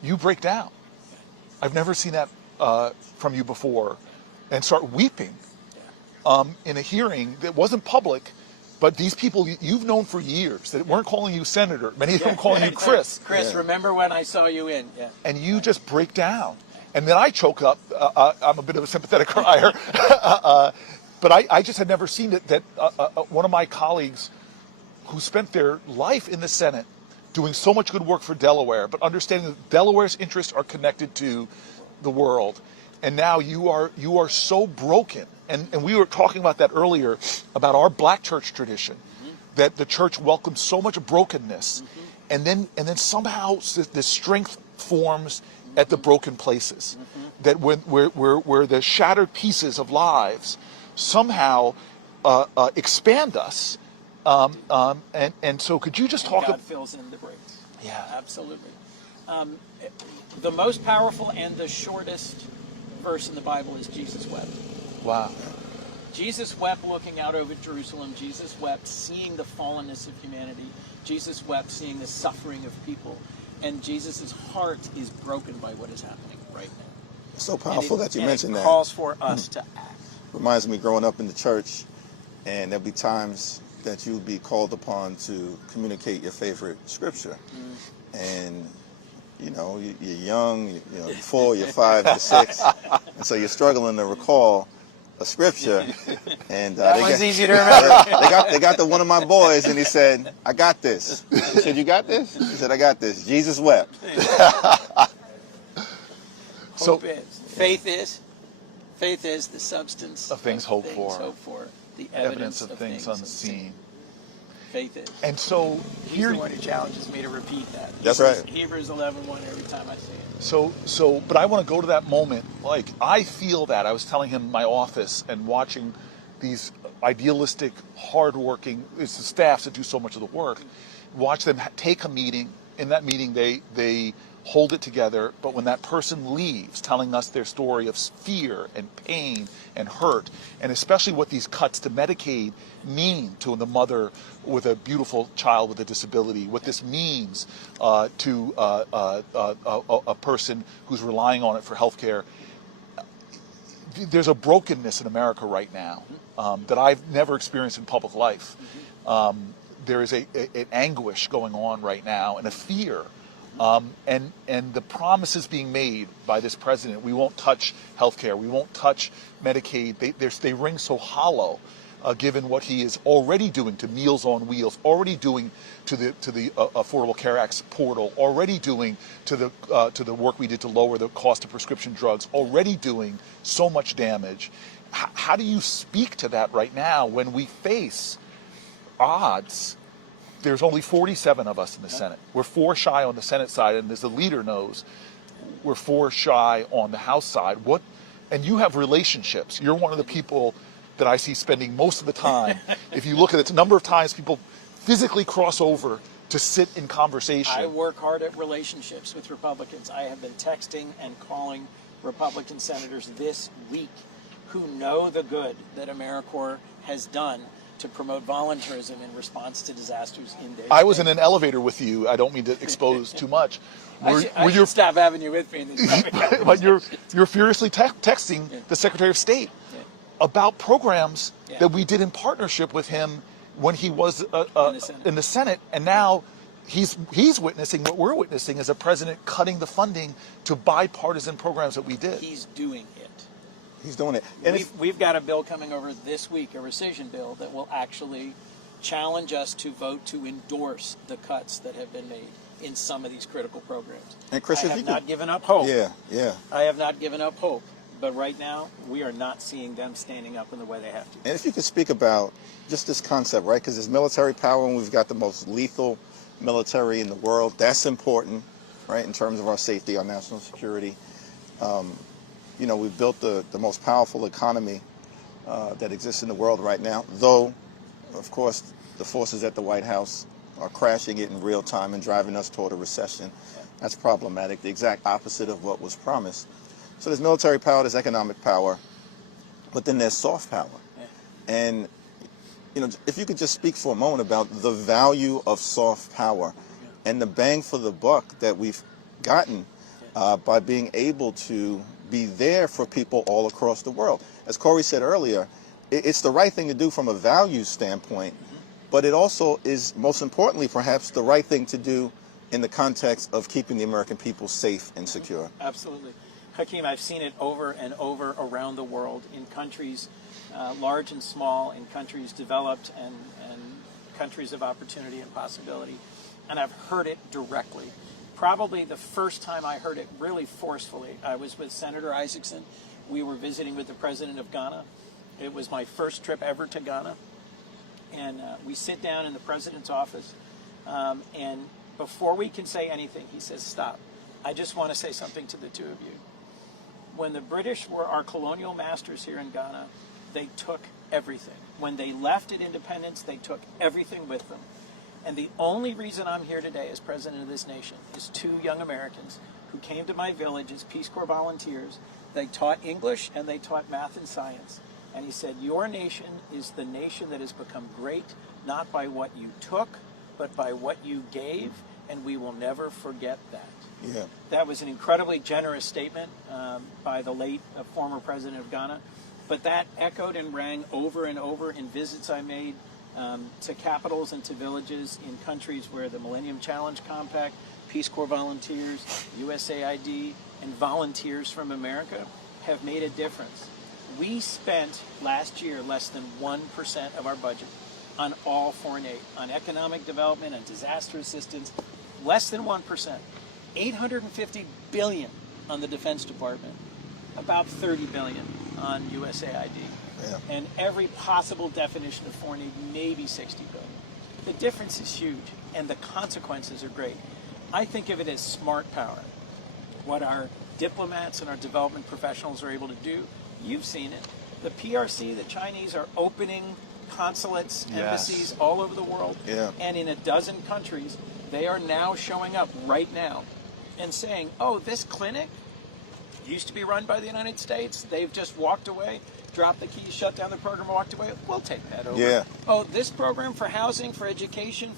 you break down. I've never seen that from you before, and start weeping in a hearing that wasn't public, but these people you've known for years that weren't calling you senator. Many of them were calling you Chris. Chris, remember when I saw you in? Yeah. And you just break down. And then I choke up. I'm a bit of a sympathetic crier. But I just had never seen it, that one of my colleagues who spent their life in the Senate doing so much good work for Delaware, but understanding that Delaware's interests are connected to the world. And now you are so broken. And we were talking about that earlier, about our black church tradition, that the church welcomes so much brokenness. And then somehow the strength forms at the broken places. That where the shattered pieces of lives somehow expand us. And so could you just talk about... God fills in the breaks. Yeah. Absolutely. The most powerful and the shortest verse in the Bible is Jesus wept. Wow. Jesus wept looking out over Jerusalem. Jesus wept seeing the fallenness of humanity. Jesus wept seeing the suffering of people. And Jesus' heart is broken by what is happening right now. It's so powerful that you mentioned that. It calls for us to act. Reminds me growing up in the church, and there'll be times that you'll be called upon to communicate your favorite scripture. And you know, you're young, you're 4, you're 5, you're 6, and so you're struggling to recall a scripture. And that one's easy to remember. They got the one of my boys, and he said, "I got this." He said, "You got this?" He said, "I got this." Jesus wept. Hope is. Faith is the substance of things hoped for, the evidence of things unseen. Faith is. And so He's the one who challenges me to repeat that. That's right. Hebrews 11:1 every time I see it. So, but I want to go to that moment. Like, I feel that. I was telling him in my office and watching these idealistic, hardworking, it's the staffs that do so much of the work, watch them take a meeting. In that meeting, they hold it together, but when that person leaves telling us their story of fear and pain and hurt, and especially what these cuts to Medicaid mean to the mother with a beautiful child with a disability, what this means to a person who's relying on it for health care. There's a brokenness in America right now that I've never experienced in public life. There is an anguish going on right now and a fear. And the promises being made by this president, we won't touch healthcare, we won't touch Medicaid, they ring so hollow, given what he is already doing to Meals on Wheels, already doing to the Affordable Care Act portal, already doing to the work we did to lower the cost of prescription drugs, already doing so much damage. How do you speak to that right now when we face odds? There's only 47 of us in the Senate. We're 4 shy on the Senate side, and as the leader knows, we're 4 shy on the House side. And you have relationships. You're one of the people that I see spending most of the time. If you look at the number of times people physically cross over to sit in conversation. I work hard at relationships with Republicans. I have been texting and calling Republican senators this week who know the good that AmeriCorps has done to promote volunteerism in response to disasters in their I was in an elevator with you. I don't mean to expose too much. I should stop having you with me. But you're furiously texting the Secretary of State about programs that we did in partnership with him when he was in the Senate, and now he's witnessing what we're witnessing as a president cutting the funding to bipartisan programs that we did. He's doing it. He's doing it. And we've got a bill coming over this week, a rescission bill, that will actually challenge us to vote to endorse the cuts that have been made in some of these critical programs. And Chris, I have not given up hope. Yeah. I have not given up hope. But right now, we are not seeing them standing up in the way they have to. And if you could speak about just this concept, right? Because there's military power, and we've got the most lethal military in the world. That's important, right, in terms of our safety, our national security. You know, we've built the most powerful economy that exists in the world right now, though, of course, the forces at the White House are crashing it in real time and driving us toward a recession. That's problematic, the exact opposite of what was promised. So there's military power, there's economic power, but then there's soft power. And, if you could just speak for a moment about the value of soft power and the bang for the buck that we've gotten by being able to be there for people all across the world. As Cory said earlier, it's the right thing to do from a values standpoint, but it also is, most importantly, perhaps the right thing to do in the context of keeping the American people safe and secure. Absolutely. Hakeem, I've seen it over and over around the world in countries large and small, in countries developed and countries of opportunity and possibility. And I've heard it directly. Probably the first time I heard it really forcefully, I was with Senator Isaacson. We were visiting with the president of Ghana. It was my first trip ever to Ghana. And we sit down in the president's office, and before we can say anything, he says, "Stop. I just want to say something to the two of you. When the British were our colonial masters here in Ghana, they took everything. When they left at independence, they took everything with them. And the only reason I'm here today as president of this nation is two young Americans who came to my village as Peace Corps volunteers. They taught English and they taught math and science." And he said, "Your nation is the nation that has become great, not by what you took, but by what you gave, and we will never forget that." Yeah. That was an incredibly generous statement by the late former president of Ghana. But that echoed and rang over and over in visits I made to capitals and to villages in countries where the Millennium Challenge Compact, Peace Corps volunteers, USAID, and volunteers from America have made a difference. We spent last year less than 1% of our budget on all foreign aid, on economic development and disaster assistance, less than 1%. $850 billion on the Defense Department, about $30 billion on USAID. Yeah. And every possible definition of foreign aid, maybe $60 billion. The difference is huge, and the consequences are great. I think of it as smart power. What our diplomats and our development professionals are able to do, you've seen it. The PRC, the Chinese are opening consulates, embassies all over the world. Yeah. And in a dozen countries, they are now showing up right now and saying, "Oh, this clinic used to be run by the United States. They've just walked away, dropped the keys, shut down the program, walked away. We'll take that over." Yeah. "Oh, this program for housing, for education,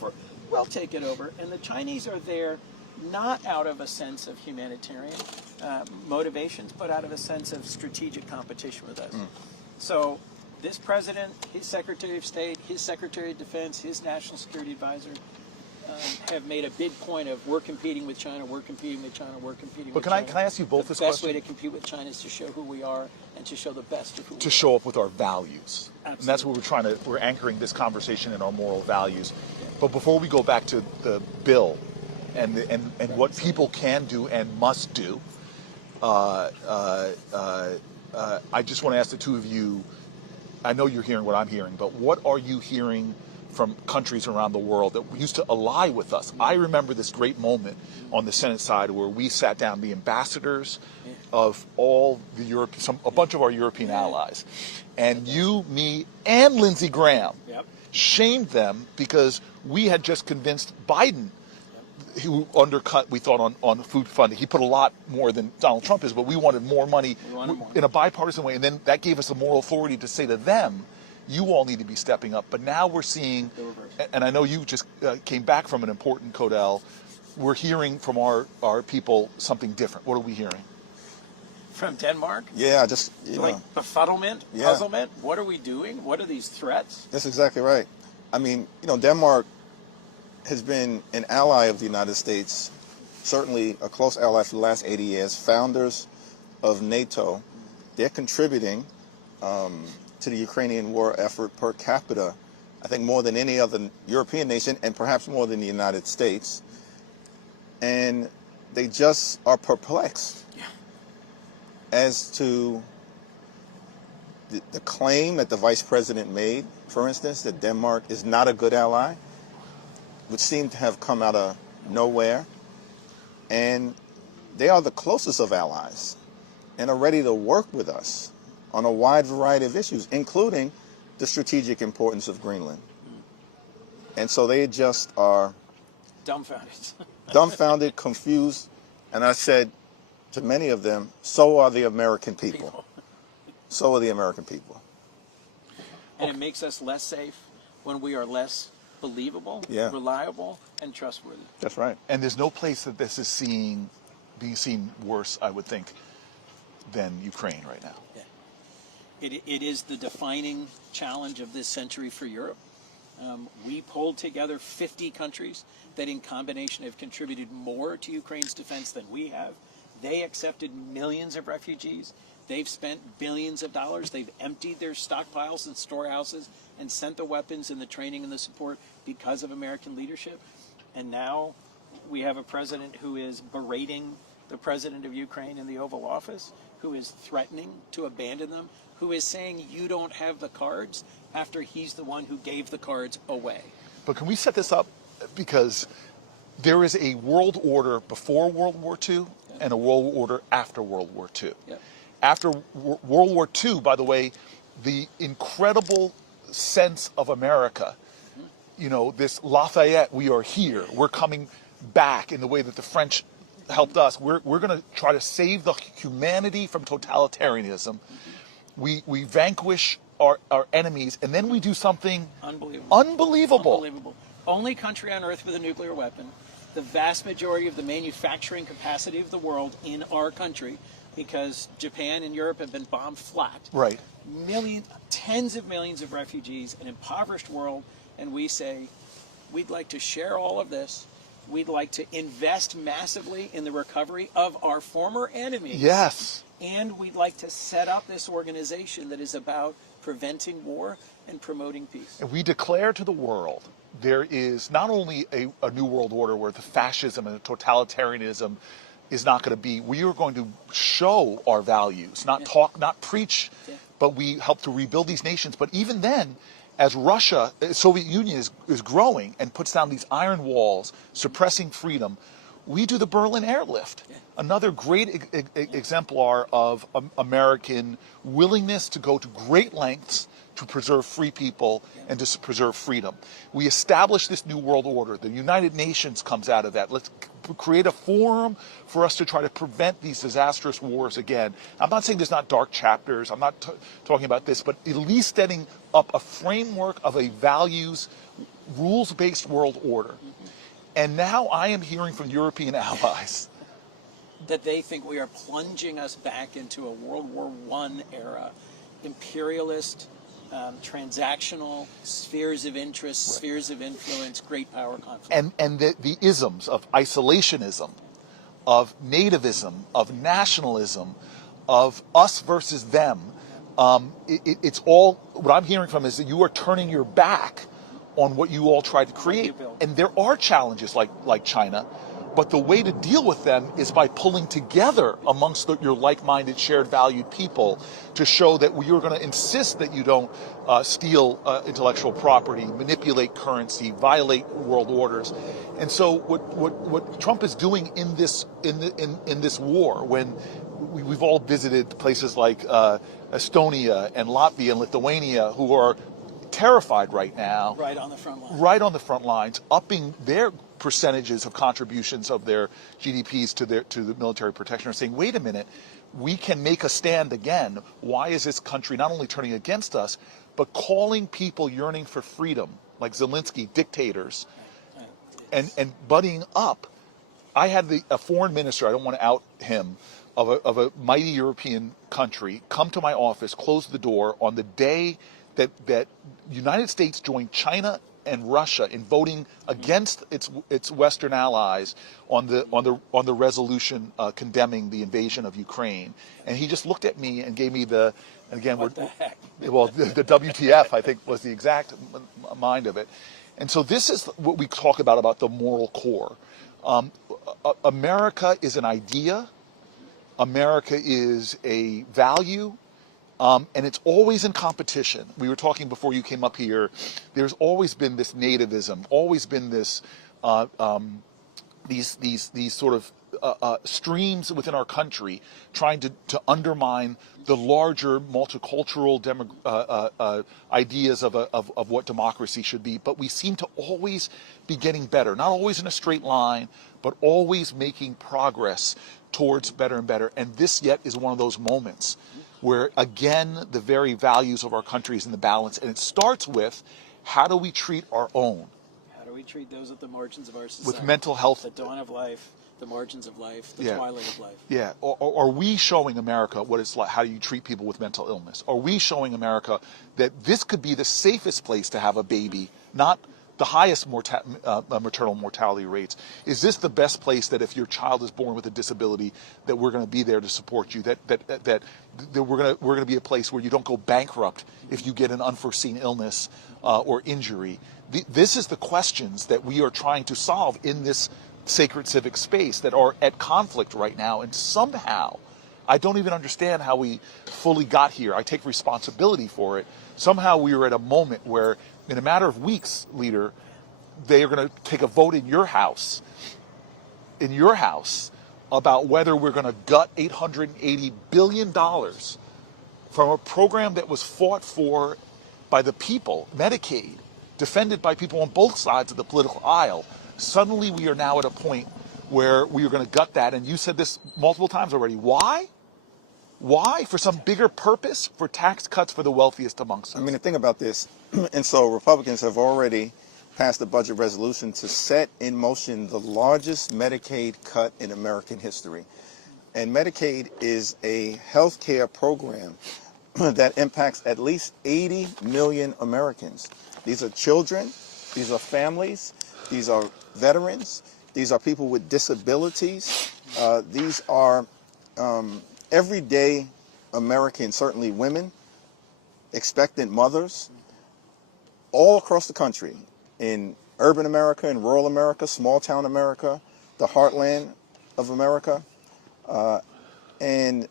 we'll take it over." And the Chinese are there not out of a sense of humanitarian motivations, but out of a sense of strategic competition with us. So this president, his Secretary of State, his Secretary of Defense, his National Security Advisor have made a big point of we're competing with China, we're competing with China, we're competing with China. But can I ask you both this question? The best way to compete with China is to show who we are and to show the best of who we are. To show up with our values. Absolutely. And that's what we're anchoring this conversation in our moral values. But before we go back to the bill and what people can do and must do, I just want to ask the two of you, I know you're hearing what I'm hearing, but what are you hearing from countries around the world that used to ally with us? I remember this great moment on the Senate side where we sat down, the ambassadors of all the a bunch of our European allies, and you, me, and Lindsey Graham shamed them because we had just convinced Biden, who undercut, we thought, on food funding. He put a lot more than Donald Trump is, but we wanted more money in a bipartisan way. And then that gave us the moral authority to say to them, you all need to be stepping up. But now we're seeing, and I know you just came back from an important Codel, we're hearing from our people something different. What are we hearing? From Denmark? Yeah, just, like befuddlement, puzzlement. What are we doing? What are these threats? That's exactly right. I mean, Denmark has been an ally of the United States, certainly a close ally for the last 80 years, founders of NATO. They're contributing to the Ukrainian war effort per capita, I think more than any other European nation, and perhaps more than the United States. And they just are perplexed as to the claim that the vice president made, for instance, that Denmark is not a good ally, which seemed to have come out of nowhere. And they are the closest of allies and are ready to work with us on a wide variety of issues, including the strategic importance of Greenland. And so they just are dumbfounded, confused, and I said to many of them, so are the American people. So are the American people. And it makes us less safe when we are less believable, reliable, and trustworthy. That's right. And there's no place that this is being seen worse, I would think, than Ukraine right now. Yeah. It is the defining challenge of this century for Europe. We pulled together 50 countries that in combination have contributed more to Ukraine's defense than we have. They accepted millions of refugees. They've spent billions of dollars. They've emptied their stockpiles and storehouses and sent the weapons and the training and the support because of American leadership. And now we have a president who is berating the president of Ukraine in the Oval Office, who is threatening to abandon them, who is saying you don't have the cards after he's the one who gave the cards away. But can we set this up? Because there is a world order before World War II and a world order after World War II. Yep. After World War II, by the way, the incredible sense of America, you know, this Lafayette, we are here, we're coming back in the way that the French helped us. We're going to try to save the humanity from totalitarianism. We vanquish our enemies, and then we do something unbelievable. Only country on earth with a nuclear weapon. The vast majority of the manufacturing capacity of the world in our country, because Japan and Europe have been bombed flat. Right. Tens of millions of refugees, an impoverished world, and we say, we'd like to share all of this. We'd like to invest massively in the recovery of our former enemies. Yes. And we'd like to set up this organization that is about preventing war and promoting peace. And we declare to the world there is not only a new world order where the fascism and the totalitarianism is not going to be, we are going to show our values, not talk, not preach, but we help to rebuild these nations. But even then, as Russia, Soviet Union is growing and puts down these iron walls, suppressing freedom, we do the Berlin airlift. Another great exemplar of American willingness to go to great lengths to preserve free people and to preserve freedom. We establish this new world order. The United Nations comes out of that. Let's create a forum for us to try to prevent these disastrous wars again. I'm not saying there's not dark chapters. I'm not talking about this, but at least setting up a framework of a values, rules-based world order. And now I am hearing from European allies that they think we are plunging us back into a World War I era, imperialist, transactional, spheres of interest, spheres of influence, great power conflict. And the isms of isolationism, of nativism, of nationalism, of us versus them, it's all, what I'm hearing from is that you are turning your back on what you all tried to create. And there are challenges like China, but the way to deal with them is by pulling together amongst your like-minded, shared valued people to show that we are going to insist that you don't steal intellectual property, manipulate currency, violate world orders. And so what Trump is doing in this war, when we've all visited places like Estonia and Latvia and Lithuania, who are terrified right now. Right on the front line. Right on the front lines, upping their percentages of contributions of their GDPs to the military protection, are saying, wait a minute, we can make a stand again. Why is this country not only turning against us, but calling people yearning for freedom, like Zelensky, dictators, and buddying up? I had a foreign minister, I don't want to out him, of a mighty European country, come to my office, close the door on the day that United States joined China and Russia in voting against its Western allies on the resolution condemning the invasion of Ukraine. And he just looked at me and gave me the WTF, I think, was the exact mind of it. And so this is what we talk about the moral core. America is an idea. America is a value. And it's always in competition. We were talking before you came up here. There's always been this nativism, always been this these sort of streams within our country trying to undermine the larger multicultural ideas of what democracy should be. But we seem to always be getting better, not always in a straight line, but always making progress towards better and better. And this yet is one of those moments where, again, the very values of our country is in the balance. And it starts with, how do we treat our own? How do we treat those at the margins of our society? With mental health. The dawn of life, the margins of life, the Yeah. twilight of life. Yeah. Are we showing America what it's like? How do you treat people with mental illness? Are we showing America that this could be the safest place to have a baby, not the highest maternal mortality rates? Is this the best place that if your child is born with a disability, that we're going to be there to support you? That we're going to be a place where you don't go bankrupt if you get an unforeseen illness or injury? This is the questions that we are trying to solve in this sacred civic space that are at conflict right now. And somehow, I don't even understand how we fully got here. I take responsibility for it. Somehow we are at a moment where, in a matter of weeks, leader, they are going to take a vote in your house, about whether we're going to gut $880 billion from a program that was fought for by the people, Medicaid, defended by people on both sides of the political aisle. Suddenly we are now at a point where we are going to gut that. And you said this multiple times already. Why? Why? For some bigger purpose? For tax cuts for the wealthiest amongst us? I mean, the thing about this, and so Republicans have already passed a budget resolution to set in motion the largest Medicaid cut in American history. And Medicaid is a health care program that impacts at least 80 million Americans. These are children, these are families, these are veterans, these are people with disabilities, these are everyday Americans, certainly women, expectant mothers, all across the country, in urban America, in rural America, small town America, the heartland of America. And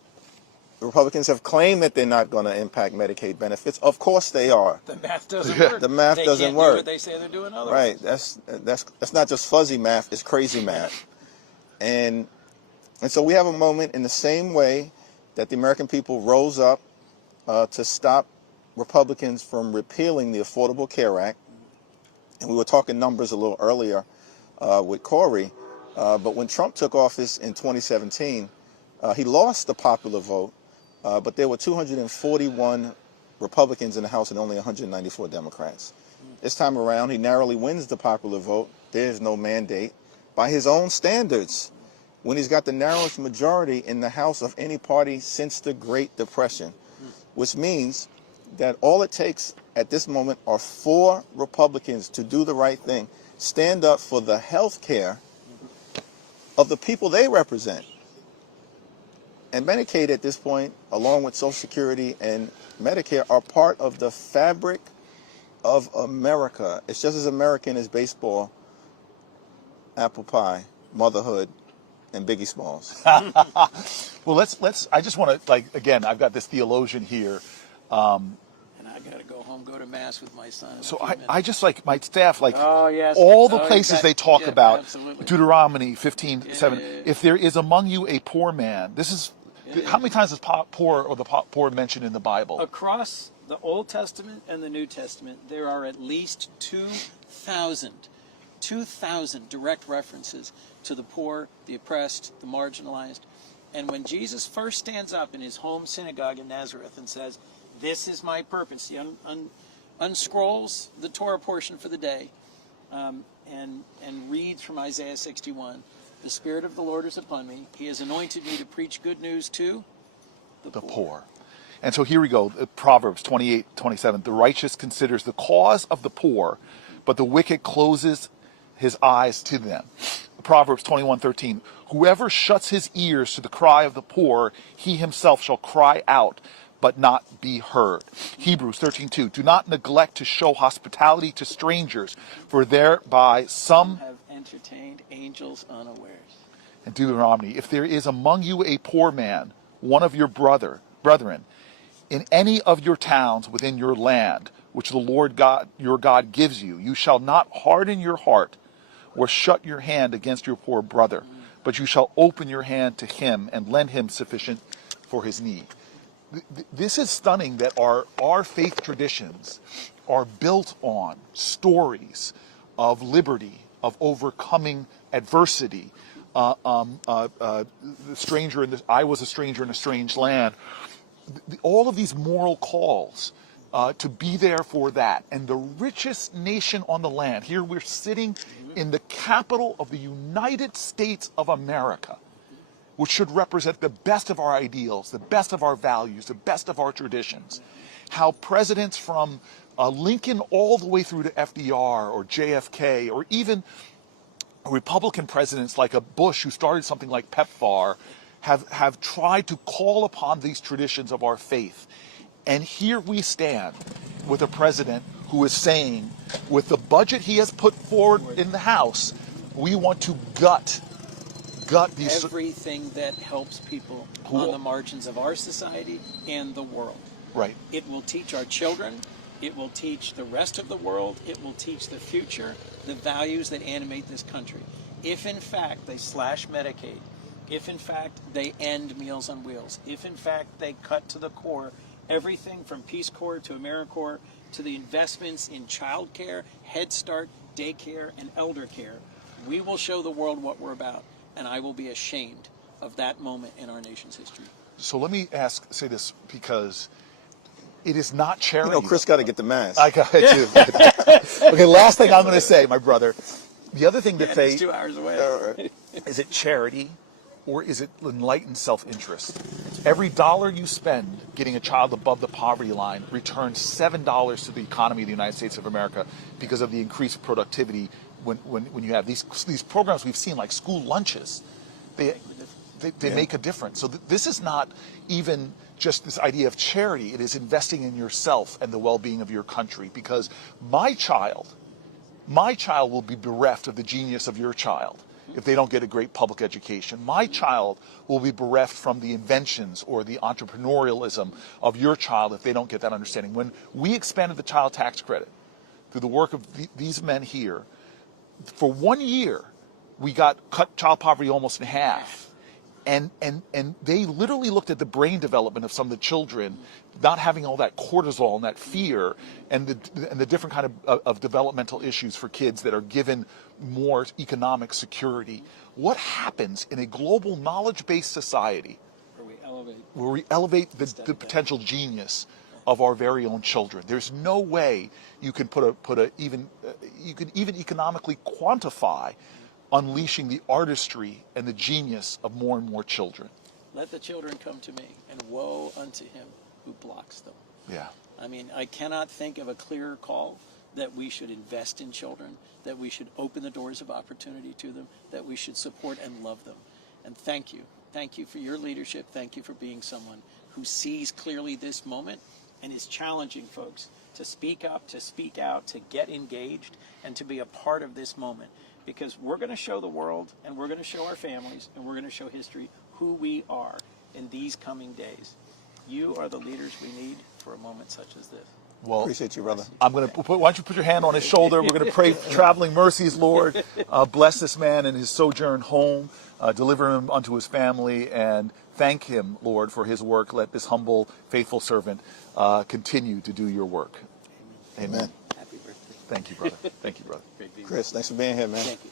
Republicans have claimed that they're not going to impact Medicaid benefits. Of course they are. The math doesn't work. The math they doesn't can't work. Do what they say they're doing otherwise. Right. That's not just fuzzy math. It's crazy math. And so we have a moment in the same way that the American people rose up to stop Republicans from repealing the Affordable Care Act. And we were talking numbers a little earlier with Cory. But when Trump took office in 2017, he lost the popular vote. But there were 241 Republicans in the House and only 194 Democrats. This time around, he narrowly wins the popular vote. There's no mandate. By his own standards, when he's got the narrowest majority in the House of any party since the Great Depression, which means that all it takes at this moment are 4 Republicans to do the right thing, stand up for the health care of the people they represent. And Medicaid at this point, along with Social Security and Medicare, are part of the fabric of America. It's just as American as baseball, apple pie, motherhood, and Biggie Smalls. Well, let's. I just want to, again, I've got this theologian here. And I got to go home, go to mass with my son. So I just my staff, oh, yes. all the places they talk about, absolutely. Deuteronomy 15:7. Yeah. If there is among you a poor man, this is, how many times is poor or the poor mentioned in the Bible? Across the Old Testament and the New Testament, there are at least 2,000 direct references to the poor, the oppressed, the marginalized. And when Jesus first stands up in his home synagogue in Nazareth and says, "This is my purpose," he unscrolls the Torah portion for the day and reads from Isaiah 61. The Spirit of the Lord is upon me. He has anointed me to preach good news to the poor. And so here we go, Proverbs 28:27. The righteous considers the cause of the poor, but the wicked closes his eyes to them. Proverbs 21:13. Whoever shuts his ears to the cry of the poor, he himself shall cry out, but not be heard. Hebrews 13:2. Do not neglect to show hospitality to strangers, for thereby some have entertained angels unawares. And Deuteronomy, if there is among you a poor man, one of your brethren, in any of your towns within your land, which the Lord God, your God gives you, you shall not harden your heart or shut your hand against your poor brother, but you shall open your hand to him and lend him sufficient for his need. This is stunning that our faith traditions are built on stories of liberty, of overcoming adversity. I was a stranger in a strange land. all of these moral calls to be there for that. And the richest nation on the land, here we're sitting in the capital of the United States of America, which should represent the best of our ideals, the best of our values, the best of our traditions. How presidents from Lincoln all the way through to FDR or JFK, or even Republican presidents like a Bush who started something like PEPFAR, have tried to call upon these traditions of our faith. And here we stand with a president who is saying, with the budget he has put forward in the House, we want to gut these... Everything that helps people on the margins of our society and the world. Right. It will teach our children, it will teach the rest of the world, it will teach the future, the values that animate this country. If in fact they slash Medicaid, if in fact they end Meals on Wheels, if in fact they cut to the core everything from Peace Corps to AmeriCorps to the investments in child care, Head Start, daycare, and elder care, we will show the world what we're about, and I will be ashamed of that moment in our nation's history. So let me say this, because it is not charity. You know, Chris got to get the mask. I got it too. Okay, last thing I'm going to say, my brother. The other thing that It's 2 hours away. Is it charity, or is it enlightened self-interest? Every dollar you spend getting a child above the poverty line returns $7 to the economy of the United States of America because of the increased productivity when you have these programs we've seen, like school lunches. They make a difference. So this is not even just this idea of charity. It is investing in yourself and the well-being of your country, because my child will be bereft of the genius of your child if they don't get a great public education. My child will be bereft from the inventions or the entrepreneurialism of your child if they don't get that understanding. When we expanded the child tax credit through the work of these men here, for 1 year, we cut child poverty almost in half. And they literally looked at the brain development of some of the children, not having all that cortisol and that fear, and the different kind of developmental issues for kids that are given more economic security. What happens in a global knowledge-based society where we elevate the potential genius of our very own children? There's no way you can even economically quantify unleashing the artistry and the genius of more and more children. Let the children come to me, and woe unto him who blocks them. Yeah. I mean, I cannot think of a clearer call that we should invest in children, that we should open the doors of opportunity to them, that we should support and love them. And thank you. Thank you for your leadership. Thank you for being someone who sees clearly this moment and is challenging folks to speak up, to speak out, to get engaged, and to be a part of this moment. Because we're going to show the world, and we're going to show our families, and we're going to show history who we are in these coming days. You are the leaders we need for a moment such as this. Well, appreciate you, brother. I'm going to why don't you put your hand on his shoulder? We're going to pray traveling mercies, Lord. Bless this man in his sojourn home. Deliver him unto his family, and thank him, Lord, for his work. Let this humble, faithful servant continue to do your work. Amen. Happy birthday. Thank you, brother. Thank you, brother. Chris, thanks for being here, man. Thank you.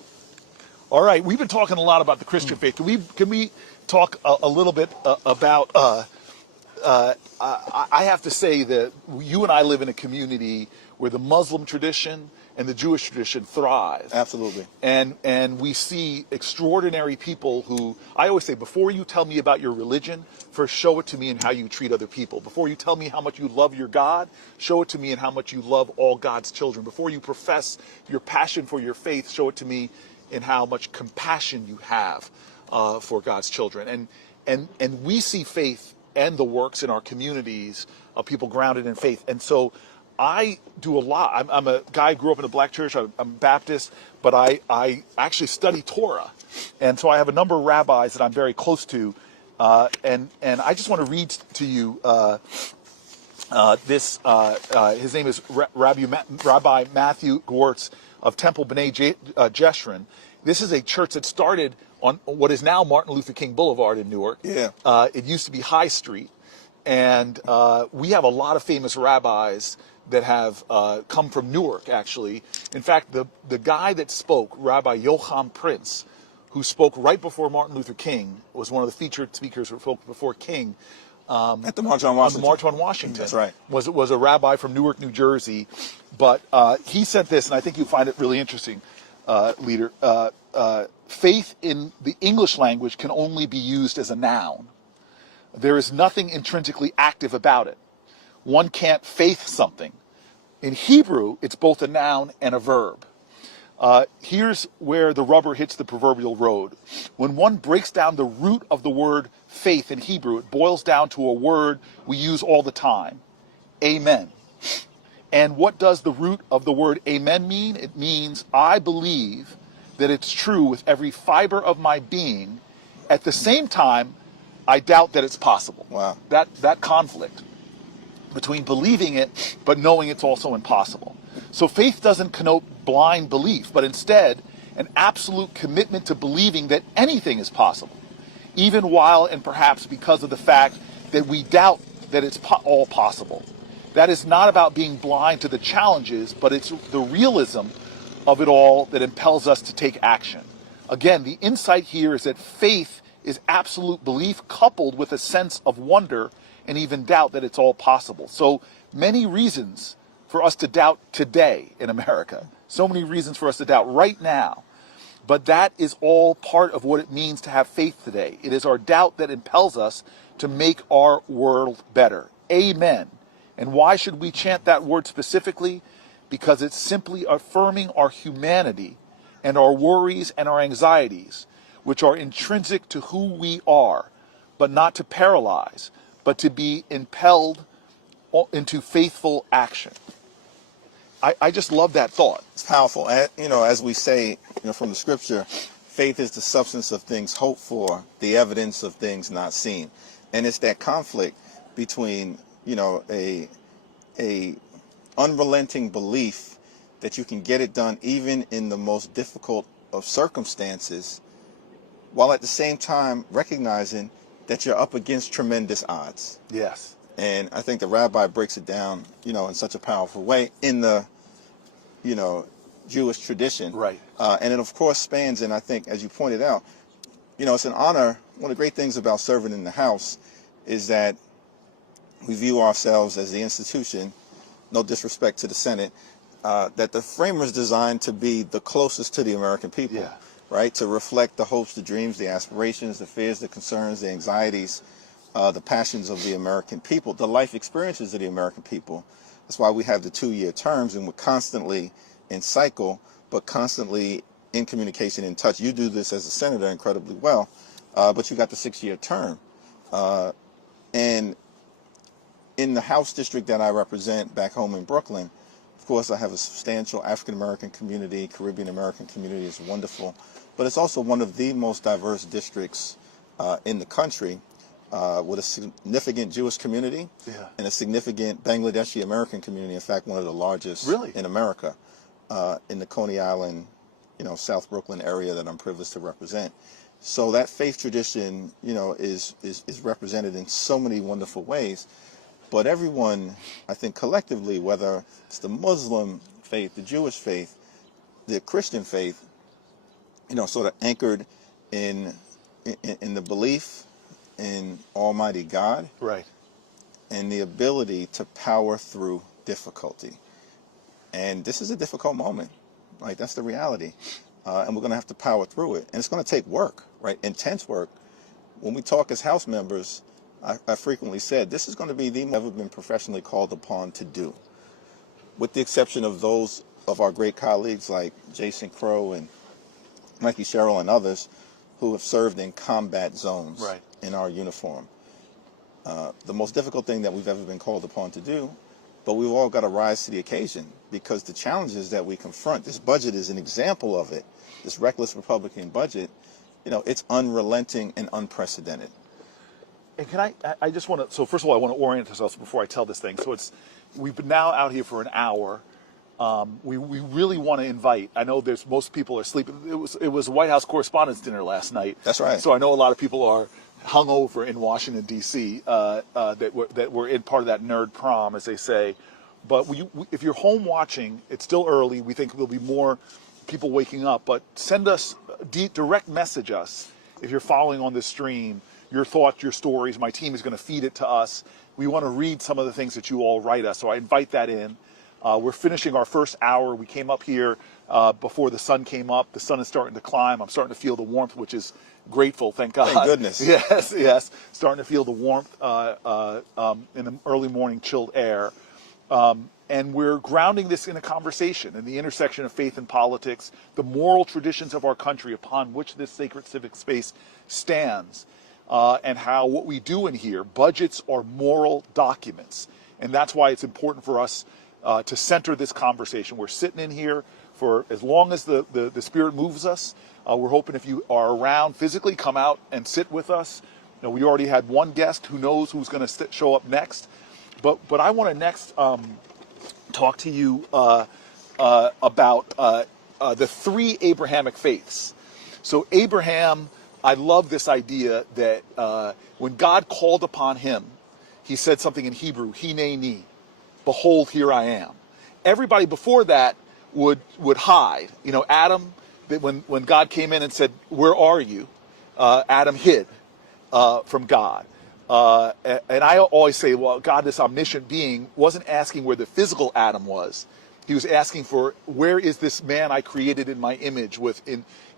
All right, we've been talking a lot about the Christian faith. Can we talk a little bit about? I have to say that you and I live in a community where the Muslim tradition and the Jewish tradition thrive. Absolutely. And we see extraordinary people who, I always say, before you tell me about your religion, first show it to me in how you treat other people. Before you tell me how much you love your God, show it to me in how much you love all God's children. Before you profess your passion for your faith, show it to me in how much compassion you have for God's children. And we see faith and the works in our communities of people grounded in faith. And so I do a lot. I'm a guy who grew up in a black church. I'm Baptist, but I actually study Torah. And so I have a number of rabbis that I'm very close to. And I just want to read to you this. His name is Rabbi Matthew Gwartz of Temple B'nai Jeshurun. This is a church that started on what is now Martin Luther King Boulevard in Newark. Yeah. It used to be High Street. And we have a lot of famous rabbis that have come from Newark, actually. In fact, the guy that spoke, Rabbi Yocham Prince, who spoke right before Martin Luther King, was one of the featured speakers who spoke before King. At the March on on Washington. the March on Washington. That's right. Was a rabbi from Newark, New Jersey, but he said this, and I think you'll find it really interesting, leader. Faith in the English language can only be used as a noun. There is nothing intrinsically active about it. One can't faith something. In Hebrew, it's both a noun and a verb. Here's where the rubber hits the proverbial road. When one breaks down the root of the word faith in Hebrew, it boils down to a word we use all the time, amen. And what does the root of the word amen mean? It means I believe that it's true with every fiber of my being. At the same time, I doubt that it's possible. Wow. That conflict between believing it but knowing it's also impossible. So faith doesn't connote blind belief, but instead an absolute commitment to believing that anything is possible, even while and perhaps because of the fact that we doubt that it's all possible. That is not about being blind to the challenges, but it's the realism of it all that impels us to take action. Again, the insight here is that faith is absolute belief coupled with a sense of wonder and even doubt that it's all possible. So many reasons for us to doubt today in America. So many reasons for us to doubt right now. But that is all part of what it means to have faith today. It is our doubt that impels us to make our world better. Amen. And why should we chant that word specifically? Because it's simply affirming our humanity and our worries and our anxieties, which are intrinsic to who we are, but not to paralyze, but to be impelled into faithful action. I just love that thought. It's powerful. As we say, from the scripture, faith is the substance of things hoped for, the evidence of things not seen. And it's that conflict between, a unrelenting belief that you can get it done even in the most difficult of circumstances, while at the same time recognizing that you're up against tremendous odds. Yes. And I think the rabbi breaks it down, in such a powerful way in the, Jewish tradition. Right. And it, of course, spans, and I think, as you pointed out, it's an honor. One of the great things about serving in the House is that we view ourselves as the institution, no disrespect to the Senate, that the framers designed to be the closest to the American people. Yeah. Right? To reflect the hopes, the dreams, the aspirations, the fears, the concerns, the anxieties, the passions of the American people, the life experiences of the American people. That's why we have the 2-year terms, and we're constantly in cycle, but constantly in communication, in touch. You do this as a senator incredibly well, but you got the 6-year term. And in the House district that I represent back home in Brooklyn, of course, I have a substantial African-American community. Caribbean-American community is wonderful. But it's also one of the most diverse districts in the country, with a significant Jewish community and a significant Bangladeshi American community. In fact, one of the largest in America, in the Coney Island, South Brooklyn area that I'm privileged to represent. So that faith tradition, is represented in so many wonderful ways. But everyone, I think collectively, whether it's the Muslim faith, the Jewish faith, the Christian faith, sort of anchored in the belief in Almighty God, Right. and the ability to power through difficulty. And this is a difficult moment. Right? That's the reality. And we're going to have to power through it. And it's going to take work, right? Intense work. When we talk as House members, I frequently said, this is going to be the most I've ever been professionally called upon to do, with the exception of those of our great colleagues like Jason Crow and Mikey Sherrill and others who have served in combat zones in our uniform. The most difficult thing that we've ever been called upon to do, but we've all got to rise to the occasion, because the challenges that we confront, this budget is an example of it, this reckless Republican budget, it's unrelenting and unprecedented. And can I just want to, so first of all, I want to orient ourselves before I tell this thing. So we've been now out here for an hour. We really want to invite, I know most people are sleeping. It was a White House Correspondents' Dinner last night. That's right. So I know a lot of people are hungover in Washington, D.C., that were in part of that nerd prom, as they say. But if you're home watching, it's still early. We think there'll be more people waking up. But send us, direct message us if you're following on the stream your thoughts, your stories. My team is going to feed it to us. We want to read some of the things that you all write us, so I invite that in. We're finishing our first hour. We came up here before the sun came up. The sun is starting to climb. I'm starting to feel the warmth, which is grateful, thank God. Thank goodness. Yes, yes. Starting to feel the warmth in the early morning chilled air. And we're grounding this in a conversation in the intersection of faith and politics, the moral traditions of our country upon which this sacred civic space stands, and how what we do in here, budgets are moral documents. And that's why it's important for us to center this conversation. We're sitting in here for as long as the Spirit moves us. We're hoping if you are around physically, come out and sit with us. You know, we already had one guest. Who knows who's going to show up next? But I want to next talk to you about the three Abrahamic faiths. So Abraham, I love this idea that when God called upon him, he said something in Hebrew, hineni, behold, here I am. Everybody before that would hide. You know, Adam, when God came in and said, where are you? Adam hid from God. And I always say, well, God, this omniscient being, wasn't asking where the physical Adam was. He was asking for, where is this man I created in my image,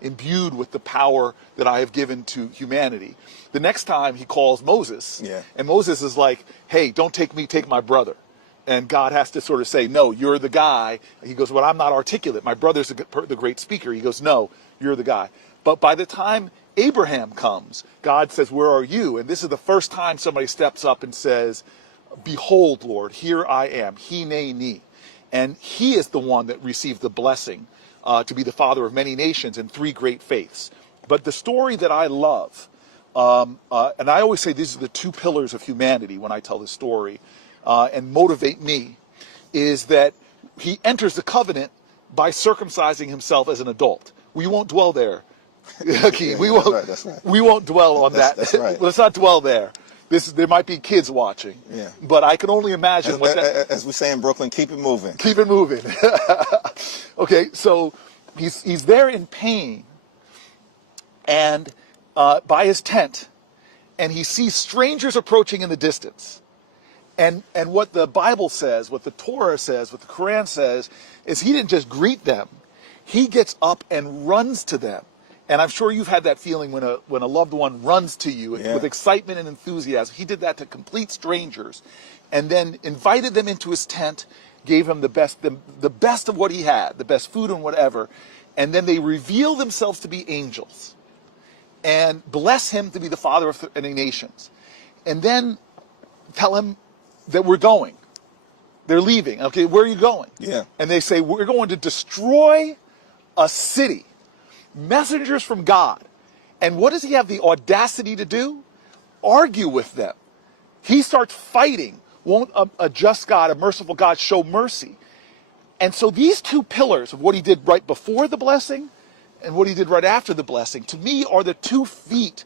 imbued with the power that I have given to humanity? The next time he calls Moses, and Moses is like, hey, don't take me, take my brother. And God has to sort of say, no, you're the guy. He goes, well, I'm not articulate. My brother's the great speaker. He goes, no, you're the guy. But by the time Abraham comes, God says, where are you? And this is the first time somebody steps up and says, behold, Lord, here I am, hineni. And he is the one that received the blessing to be the father of many nations and three great faiths. But the story that I love, and I always say these are the two pillars of humanity when I tell this story, and motivate me, is that he enters the covenant by circumcising himself as an adult. We won't dwell there. Hakeem, we won't. That's right. We won't dwell on that. That's right. Let's not dwell there. There might be kids watching. Yeah. But I can only imagine as we say in Brooklyn, keep it moving. Keep it moving. Okay, so he's there in pain, and by his tent, and he sees strangers approaching in the distance. And what the Bible says, what the Torah says, what the Quran says, is he didn't just greet them. He gets up and runs to them. And I'm sure you've had that feeling when a loved one runs to you with excitement and enthusiasm. He did that to complete strangers, and then invited them into his tent, gave them the best of what he had, the best food and whatever, and then they reveal themselves to be angels, and bless him to be the father of many nations, and then tell him that we're going. They're leaving. Okay, where are you going? Yeah. And they say, we're going to destroy a city. Messengers from God. And what does he have the audacity to do? Argue with them. He starts fighting. Won't a just God, a merciful God, show mercy? And so these two pillars of what he did right before the blessing and what he did right after the blessing, to me, are the 2 feet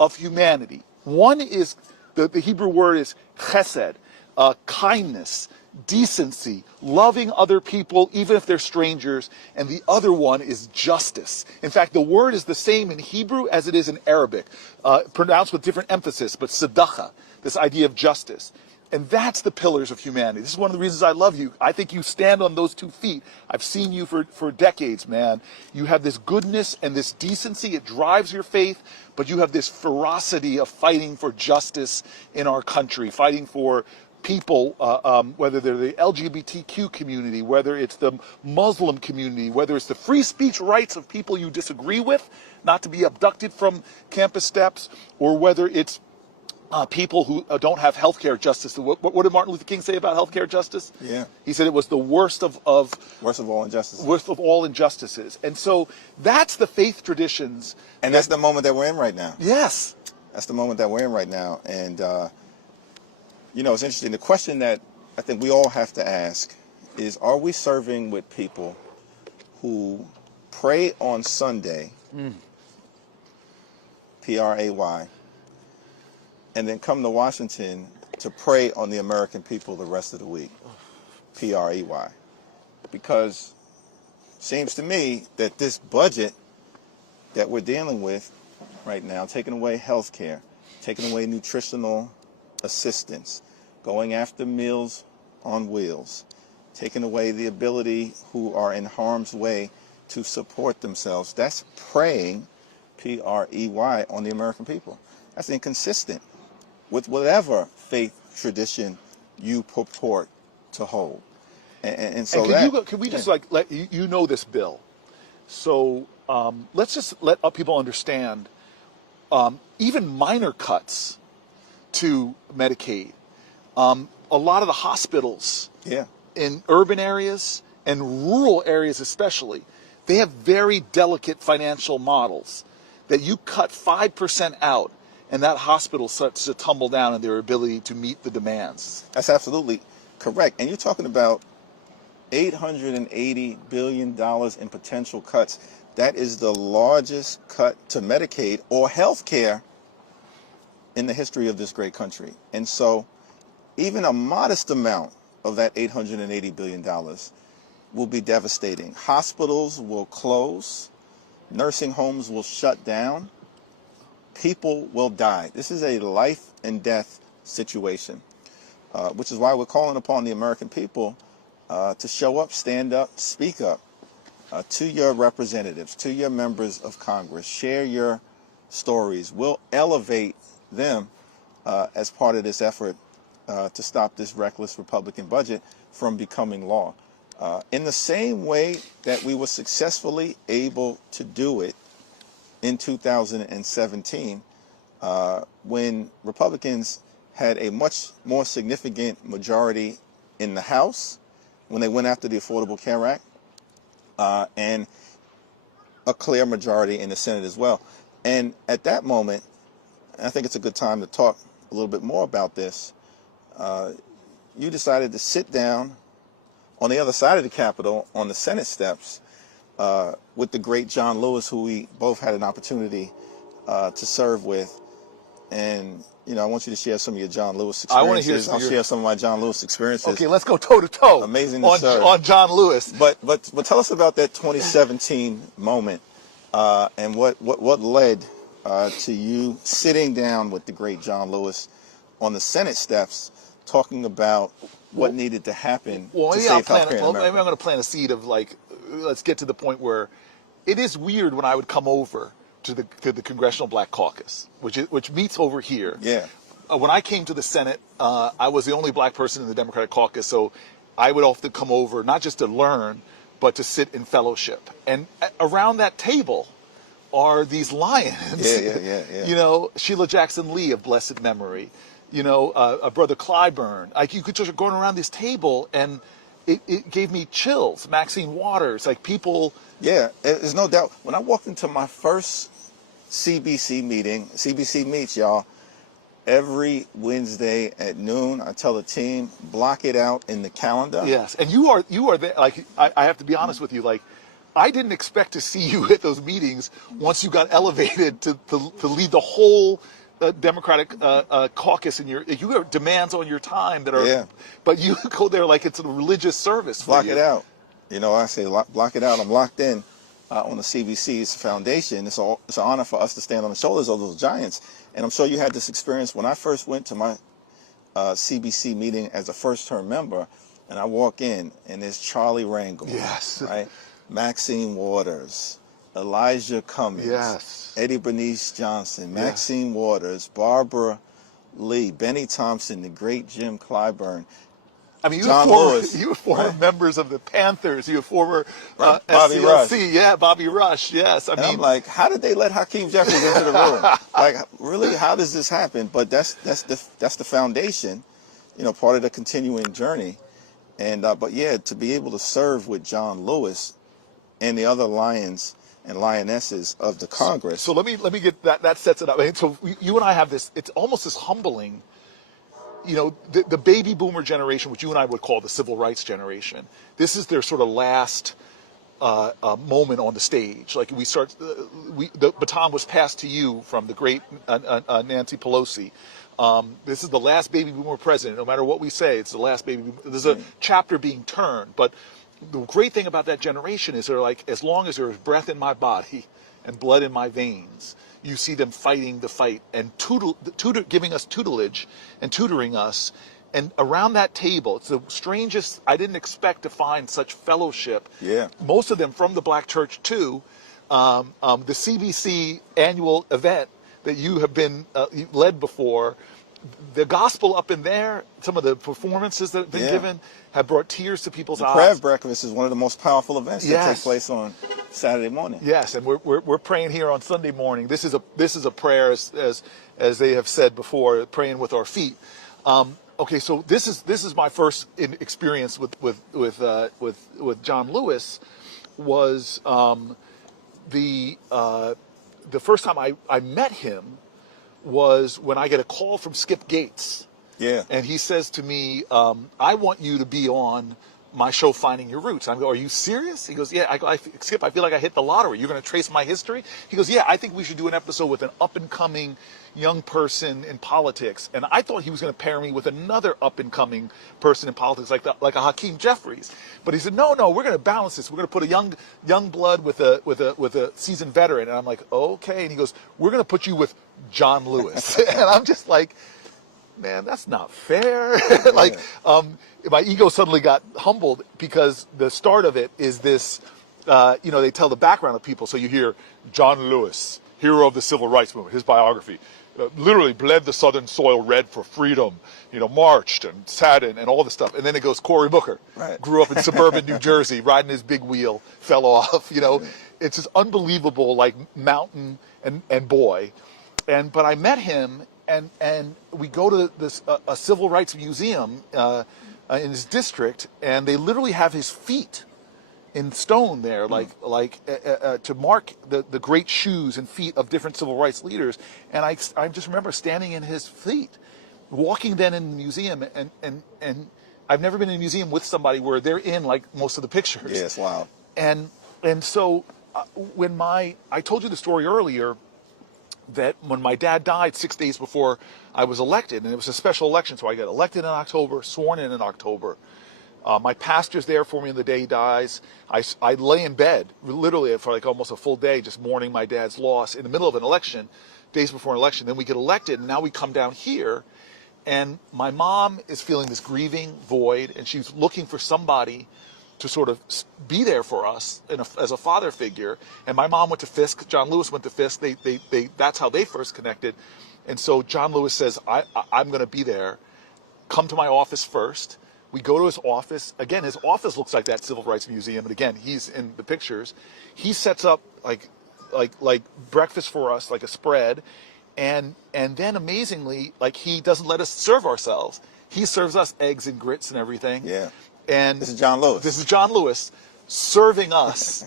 of humanity. One is, the Hebrew word is chesed, kindness, decency, loving other people, even if they're strangers, and the other one is justice. In fact, the word is the same in Hebrew as it is in Arabic, pronounced with different emphasis, but sadaqa, this idea of justice. And that's the pillars of humanity. This is one of the reasons I love you. I think you stand on those 2 feet. I've seen you for decades, man. You have this goodness and this decency. It drives your faith, but you have this ferocity of fighting for justice in our country, fighting for people, whether they're the LGBTQ community, whether it's the Muslim community, whether it's the free speech rights of people you disagree with, not to be abducted from campus steps, or whether it's people who don't have healthcare justice. What did Martin Luther King say about healthcare justice? Yeah. He said it was the worst of all injustices. Worst of all injustices. And so that's the faith traditions. And that's the moment that we're in right now. Yes. That's the moment that we're in right now. And you know, it's interesting. The question that I think we all have to ask is, are we serving with people who pray on Sunday, P-R-A-Y, and then come to Washington to pray on the American people the rest of the week, P-R-E-Y? Because it seems to me that this budget that we're dealing with right now, taking away health care, taking away nutritional assistance, going after Meals on Wheels, taking away the ability who are in harm's way to support themselves. That's preying, P-R-E-Y, on the American people. That's inconsistent with whatever faith tradition you purport to hold. And so can we just let you know this bill? So let's just let people understand even minor cuts to Medicaid. A lot of the hospitals in urban areas and rural areas especially, they have very delicate financial models that you cut 5% out and that hospital starts to tumble down in their ability to meet the demands. That's absolutely correct. And you're talking about $880 billion in potential cuts. That is the largest cut to Medicaid or health care in the history of this great country. And so even a modest amount of that $880 billion will be devastating. Hospitals will close. Nursing homes will shut down. People will die. This is a life and death situation, which is why we're calling upon the American people to show up, stand up, speak up to your representatives, to your members of Congress. Share your stories. We'll elevate them as part of this effort to stop this reckless Republican budget from becoming law. In the same way that we were successfully able to do it in 2017, when Republicans had a much more significant majority in the House, when they went after the Affordable Care Act, and a clear majority in the Senate as well. And at that moment, I think it's a good time to talk a little bit more about this, you decided to sit down on the other side of the Capitol on the Senate steps with the great John Lewis, who we both had an opportunity to serve with. And, you know, I want you to share some of your John Lewis experiences. I want to hear I'll share some of my John Lewis experiences. Okay, let's go toe to toe. Amazing to serve. On John Lewis. But tell us about that 2017 moment and what led to you sitting down with the great John Lewis on the Senate steps, talking about what needed to happen to save healthcare in America. Maybe I'm going to plant a seed of let's get to the point where it is weird when I would come over to the Congressional Black Caucus, which meets over here. Yeah. When I came to the Senate, I was the only black person in the Democratic caucus, so I would often come over not just to learn, but to sit in fellowship. And around that table are these lions. Yeah. You know, Sheila Jackson Lee of blessed memory. You know, Brother Clyburn. Like, you could just going around this table, and it gave me chills. Maxine Waters, like people. Yeah, there's no doubt. When I walked into my first CBC meeting, CBC meets, y'all, every Wednesday at noon. I tell the team, block it out in the calendar. Yes, and you are there. Like, I have to be honest with you. Like, I didn't expect to see you at those meetings once you got elevated to lead the whole Democratic caucus, and you have demands on your time that are, but you go there like it's a religious service. Block it out. You know, I say block it out. I'm locked in on the CBC's foundation. It's an honor for us to stand on the shoulders of those giants. And I'm sure you had this experience when I first went to my CBC meeting as a first-term member, and I walk in, and there's Charlie Rangel, right? Maxine Waters, Elijah Cummings, Eddie Bernice Johnson, Maxine Waters, Barbara Lee, Benny Thompson, the great Jim Clyburn. I mean, you were former right? members of the Panthers. You were former Bobby SCLC. Rush. Bobby Rush. Yes, I mean, I'm like, how did they let Hakeem Jeffries into the room? Like, really, how does this happen? But that's the foundation, you know, part of the continuing journey. And but yeah, to be able to serve with John Lewis and the other lions and lionesses of the Congress. So let me get that sets it up. I mean, so you and I have this. It's almost this humbling. You know, the baby boomer generation, which you and I would call the civil rights generation, this is their sort of last moment on the stage. Like, the baton was passed to you from the great Nancy Pelosi. This is the last baby boomer president. No matter what we say, it's the last baby boomer. There's a chapter being turned. But the great thing about that generation is they're like, as long as there's breath in my body and blood in my veins, you see them fighting the fight and giving us tutelage and tutoring us. And around that table, it's the strangest, I didn't expect to find such fellowship. Yeah. Most of them from the Black church too. The CBC annual event that you have been led before, the gospel up in there, some of the performances that have been given have brought tears to people's eyes. Prayer breakfast is one of the most powerful events that Yes. take place on Saturday morning. Yes, and we're praying here on Sunday morning. This is a prayer as they have said before, praying with our feet. Okay, so this is my first experience with John Lewis. Was the first time I met him was when I get a call from Skip Gates. Yeah. And he says to me, I want you to be on my show, Finding Your Roots. I go, are you serious? He goes, yeah. Skip, I feel like I hit the lottery. You're going to trace my history? He goes, yeah, I think we should do an episode with an up-and-coming young person in politics. And I thought he was going to pair me with another up-and-coming person in politics, like a Hakeem Jeffries. But he said, no, we're going to balance this. We're going to put a young blood with a seasoned veteran. And I'm like, okay. And he goes, we're going to put you with John Lewis. And I'm just like, man, that's not fair. My ego suddenly got humbled because the start of it is this, they tell the background of people. So you hear John Lewis, hero of the civil rights movement, his biography, literally bled the southern soil red for freedom, marched and sat in and all this stuff. And then it goes Cory Booker, right. Grew up in suburban New Jersey, riding his big wheel, fell off, It's this unbelievable, mountain and boy. But I met him, and we go to this a civil rights museum in his district, and they literally have his feet in stone there, to mark the great shoes and feet of different civil rights leaders. And I just remember standing in his feet, walking then in the museum, and I've never been in a museum with somebody where they're in most of the pictures. Yeah, it's wild. And so when I told you the story earlier, that when my dad died 6 days before I was elected, and it was a special election, so I got elected in October, sworn in October. My pastor's there for me on the day he dies. I lay in bed, literally for almost a full day, just mourning my dad's loss in the middle of an election, days before an election. Then we get elected, and now we come down here, and my mom is feeling this grieving void, and she's looking for somebody to sort of be there for us as a father figure. And my mom went to Fisk. John Lewis went to Fisk. That's how they first connected. And so John Lewis says, I'm going to be there. Come to my office first. We go to his office. Again, his office looks like that Civil Rights Museum. And again, he's in the pictures. He sets up like breakfast for us, like a spread. And then amazingly, he doesn't let us serve ourselves. He serves us eggs and grits and everything. Yeah. And this is John Lewis. This is John Lewis serving us.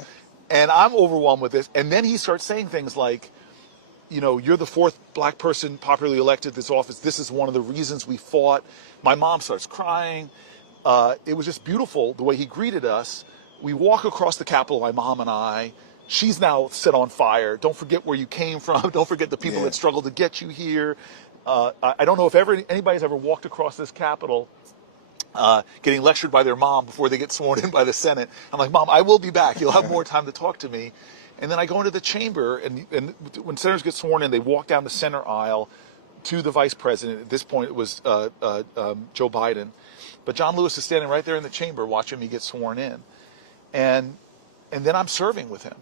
And I'm overwhelmed with this. And then he starts saying things like, you're the fourth black person popularly elected to this office. This is one of the reasons we fought. My mom starts crying. It was just beautiful the way he greeted us. We walk across the Capitol, my mom and I. She's now set on fire. Don't forget where you came from. Don't forget the people that struggled to get you here. I don't know if anybody's ever walked across this Capitol getting lectured by their mom before they get sworn in by the Senate. I'm like, Mom, I will be back. You'll have more time to talk to me. And then I go into the chamber, and when senators get sworn in, they walk down the center aisle to the vice president. At this point, it was Joe Biden. But John Lewis is standing right there in the chamber watching me get sworn in. And then I'm serving with him.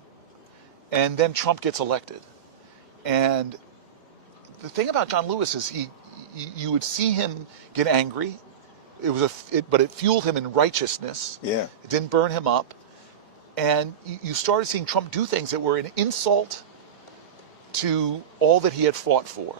And then Trump gets elected. And the thing about John Lewis is you would see him get angry. But it fueled him in righteousness. Yeah. It didn't burn him up. And you started seeing Trump do things that were an insult to all that he had fought for.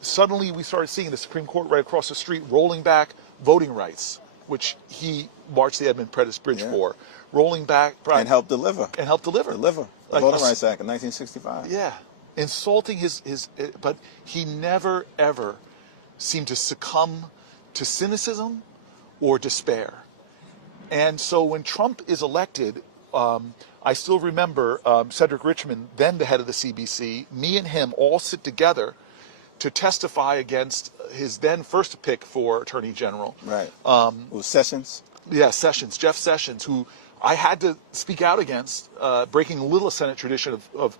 Suddenly we started seeing the Supreme Court right across the street rolling back voting rights, which he marched the Edmund Pettus Bridge for. Rolling back. And helped deliver. The Voting Rights Act in 1965. Yeah. Insulting but he never, ever seemed to succumb to cynicism or despair. And so when Trump is elected, I still remember Cedric Richmond, then the head of the CBC, me and him all sit together to testify against his then first pick for Attorney General. Right. It was Sessions. Yeah, Sessions, Jeff Sessions, who I had to speak out against, breaking a little Senate tradition of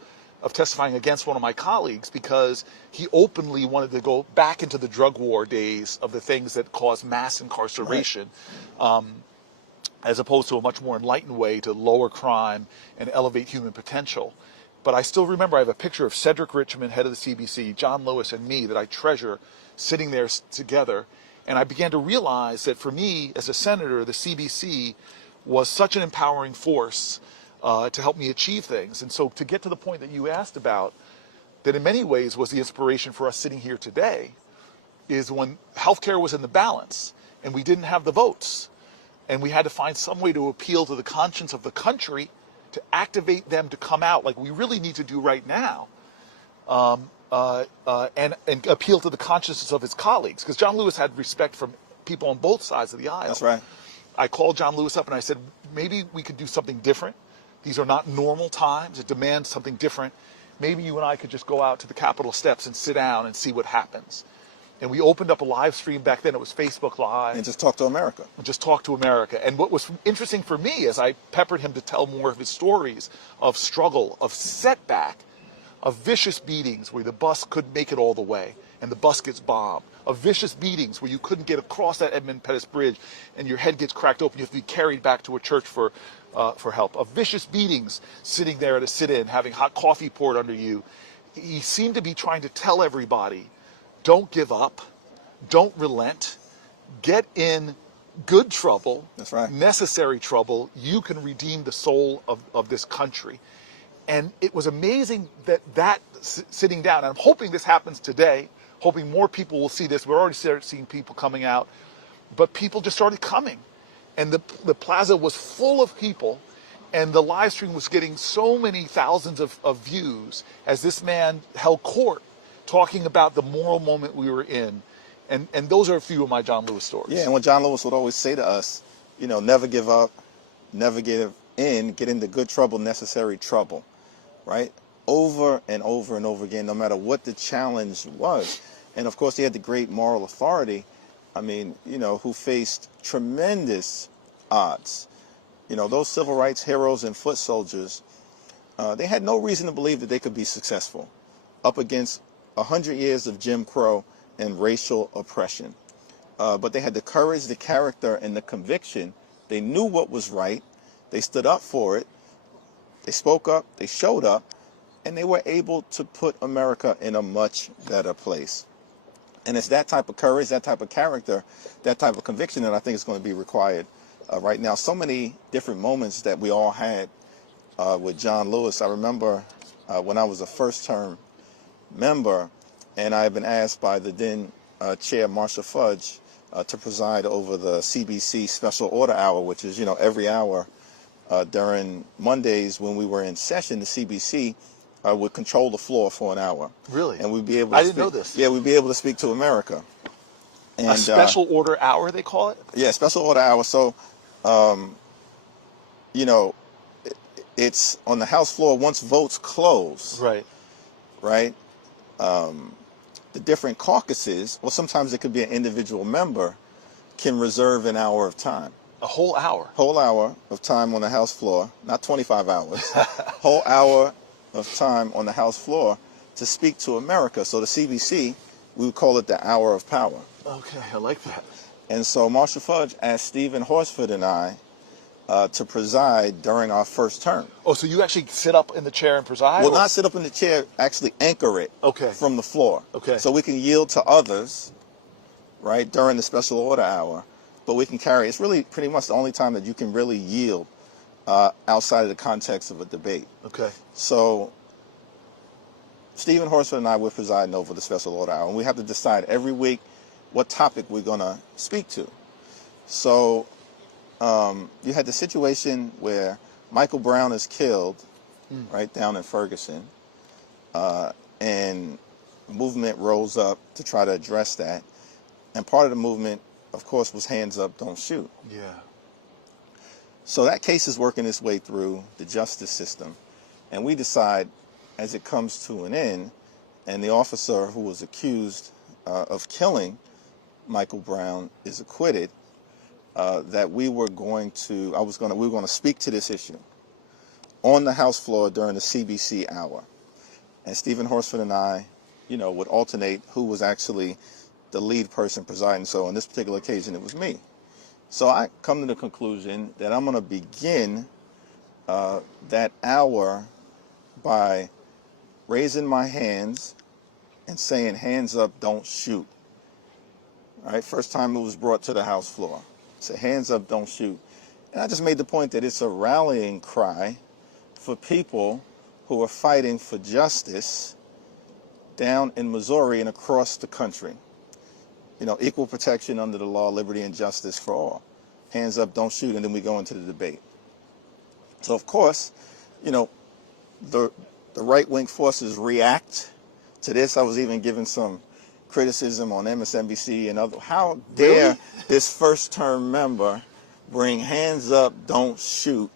testifying against one of my colleagues because he openly wanted to go back into the drug war days of the things that caused mass incarceration, as opposed to a much more enlightened way to lower crime and elevate human potential. But I still remember I have a picture of Cedric Richmond, head of the CBC, John Lewis, and me that I treasure sitting there together. And I began to realize that for me, as a senator, the CBC was such an empowering force to help me achieve things. And so to get to the point that you asked about, that in many ways was the inspiration for us sitting here today, is when healthcare was in the balance and we didn't have the votes. And we had to find some way to appeal to the conscience of the country to activate them to come out like we really need to do right now, and appeal to the consciences of his colleagues. Because John Lewis had respect from people on both sides of the aisle. That's right. I called John Lewis up and I said, maybe we could do something different. These are not normal times. It demands something different. Maybe you and I could just go out to the Capitol steps and sit down and see what happens. And we opened up a live stream back then. It was Facebook Live. And just talk to America. Just talk to America. And what was interesting for me is I peppered him to tell more of his stories of struggle, of setback, of vicious beatings where the bus couldn't make it all the way and the bus gets bombed, of vicious beatings where you couldn't get across that Edmund Pettus Bridge and your head gets cracked open. You have to be carried back to a church for help, of vicious beatings sitting there at a sit-in, having hot coffee poured under you. He seemed to be trying to tell everybody, don't give up, don't relent, get in good trouble. That's right. Necessary trouble. You can redeem the soul of this country. And it was amazing that sitting down, and I'm hoping this happens today, hoping more people will see this. We're already seeing people coming out, but people just started coming. And the plaza was full of people, and the live stream was getting so many thousands of views as this man held court talking about the moral moment we were in. And those are a few of my John Lewis stories. Yeah, and what John Lewis would always say to us, never give up, never give in, get into good trouble, necessary trouble, right? Over and over and over again, no matter what the challenge was. And of course, he had the great moral authority, who faced tremendous odds. Those civil rights heroes and foot soldiers, they had no reason to believe that they could be successful up against 100 years of Jim Crow and racial oppression. But they had the courage, the character, and the conviction. They knew what was right. They stood up for it. They spoke up. They showed up. And they were able to put America in a much better place. And it's that type of courage, that type of character, that type of conviction that I think is going to be required right now. So many different moments that we all had with John Lewis. I remember when I was a first-term member, and I had been asked by the then chair, Marcia Fudge, to preside over the CBC Special Order Hour, which is, every hour during Mondays when we were in session, the CBC would control the floor for an hour. Really? And we'd be able to I didn't know this. Yeah, we'd be able to speak to America. And, a special order hour, they call it? Yeah, special order hour. So, it's on the House floor once votes close. Right. Right? The different caucuses, or sometimes it could be an individual member, can reserve an hour of time. A whole hour? Whole hour of time on the House floor, not 25 hours. Whole hour of time on the House floor to speak to America. So the CBC, we would call it the hour of power. Okay, I like that. And so Marcia Fudge asked Stephen Horsford and I to preside during our first term. Oh, so you actually sit up in the chair and preside? Well, not sit up in the chair, actually anchor it from the floor. Okay. So we can yield to others, right, during the special order hour, but we can carry, it's really pretty much the only time that you can really yield outside of the context of a debate. Okay. So Stephen Horsford and I were presiding over the special order hour, and we have to decide every week what topic we're going to speak to. So you had the situation where Michael Brown is killed right down in Ferguson, and the movement rose up to try to address that. And part of the movement, of course, was hands up, don't shoot. Yeah. So that case is working its way through the justice system. And we decide, as it comes to an end, and the officer who was accused of killing Michael Brown is acquitted, that we were going to speak to this issue on the House floor during the CBC hour. And Stephen Horsford and I, would alternate who was actually the lead person presiding. So on this particular occasion, it was me. So I come to the conclusion that I'm going to begin that hour by raising my hands and saying, hands up, don't shoot. All right, first time it was brought to the House floor. Say, hands up, don't shoot. And I just made the point that it's a rallying cry for people who are fighting for justice down in Missouri and across the country. Equal protection under the law, liberty, and justice for all. Hands up, don't shoot, and then we go into the debate. So, of course, the right-wing forces react to this. I was even given some criticism on MSNBC and other. How dare this first-term member bring hands up, don't shoot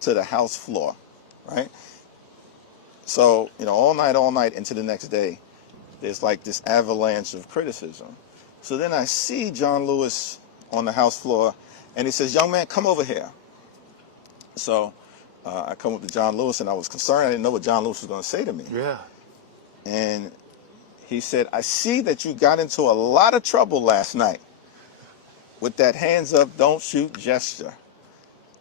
to the House floor, right? So, all night into the next day, there's like this avalanche of criticism. So then I see John Lewis on the House floor, and he says, young man, come over here. So I come up to John Lewis, and I was concerned. I didn't know what John Lewis was going to say to me. Yeah. And he said, I see that you got into a lot of trouble last night with that hands up, don't shoot gesture.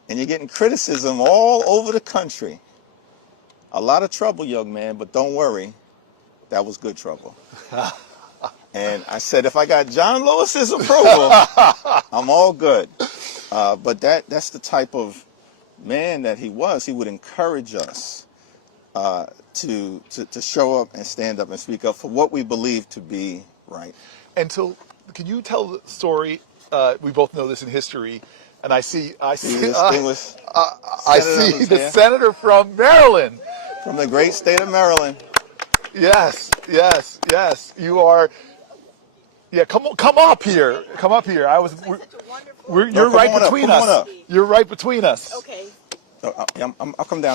And you're getting criticism all over the country. A lot of trouble, young man, but don't worry. That was good trouble. And I said, if I got John Lewis's approval, I'm all good. But that's the type of man that he was. He would encourage us to show up and stand up and speak up for what we believe to be right. And so, can you tell the story? We both know this in history, and I see the senator from Maryland, from the great state of Maryland. Yes. You are. Yeah, come up here. You're right between us. You're right between us. Okay. I'll come down.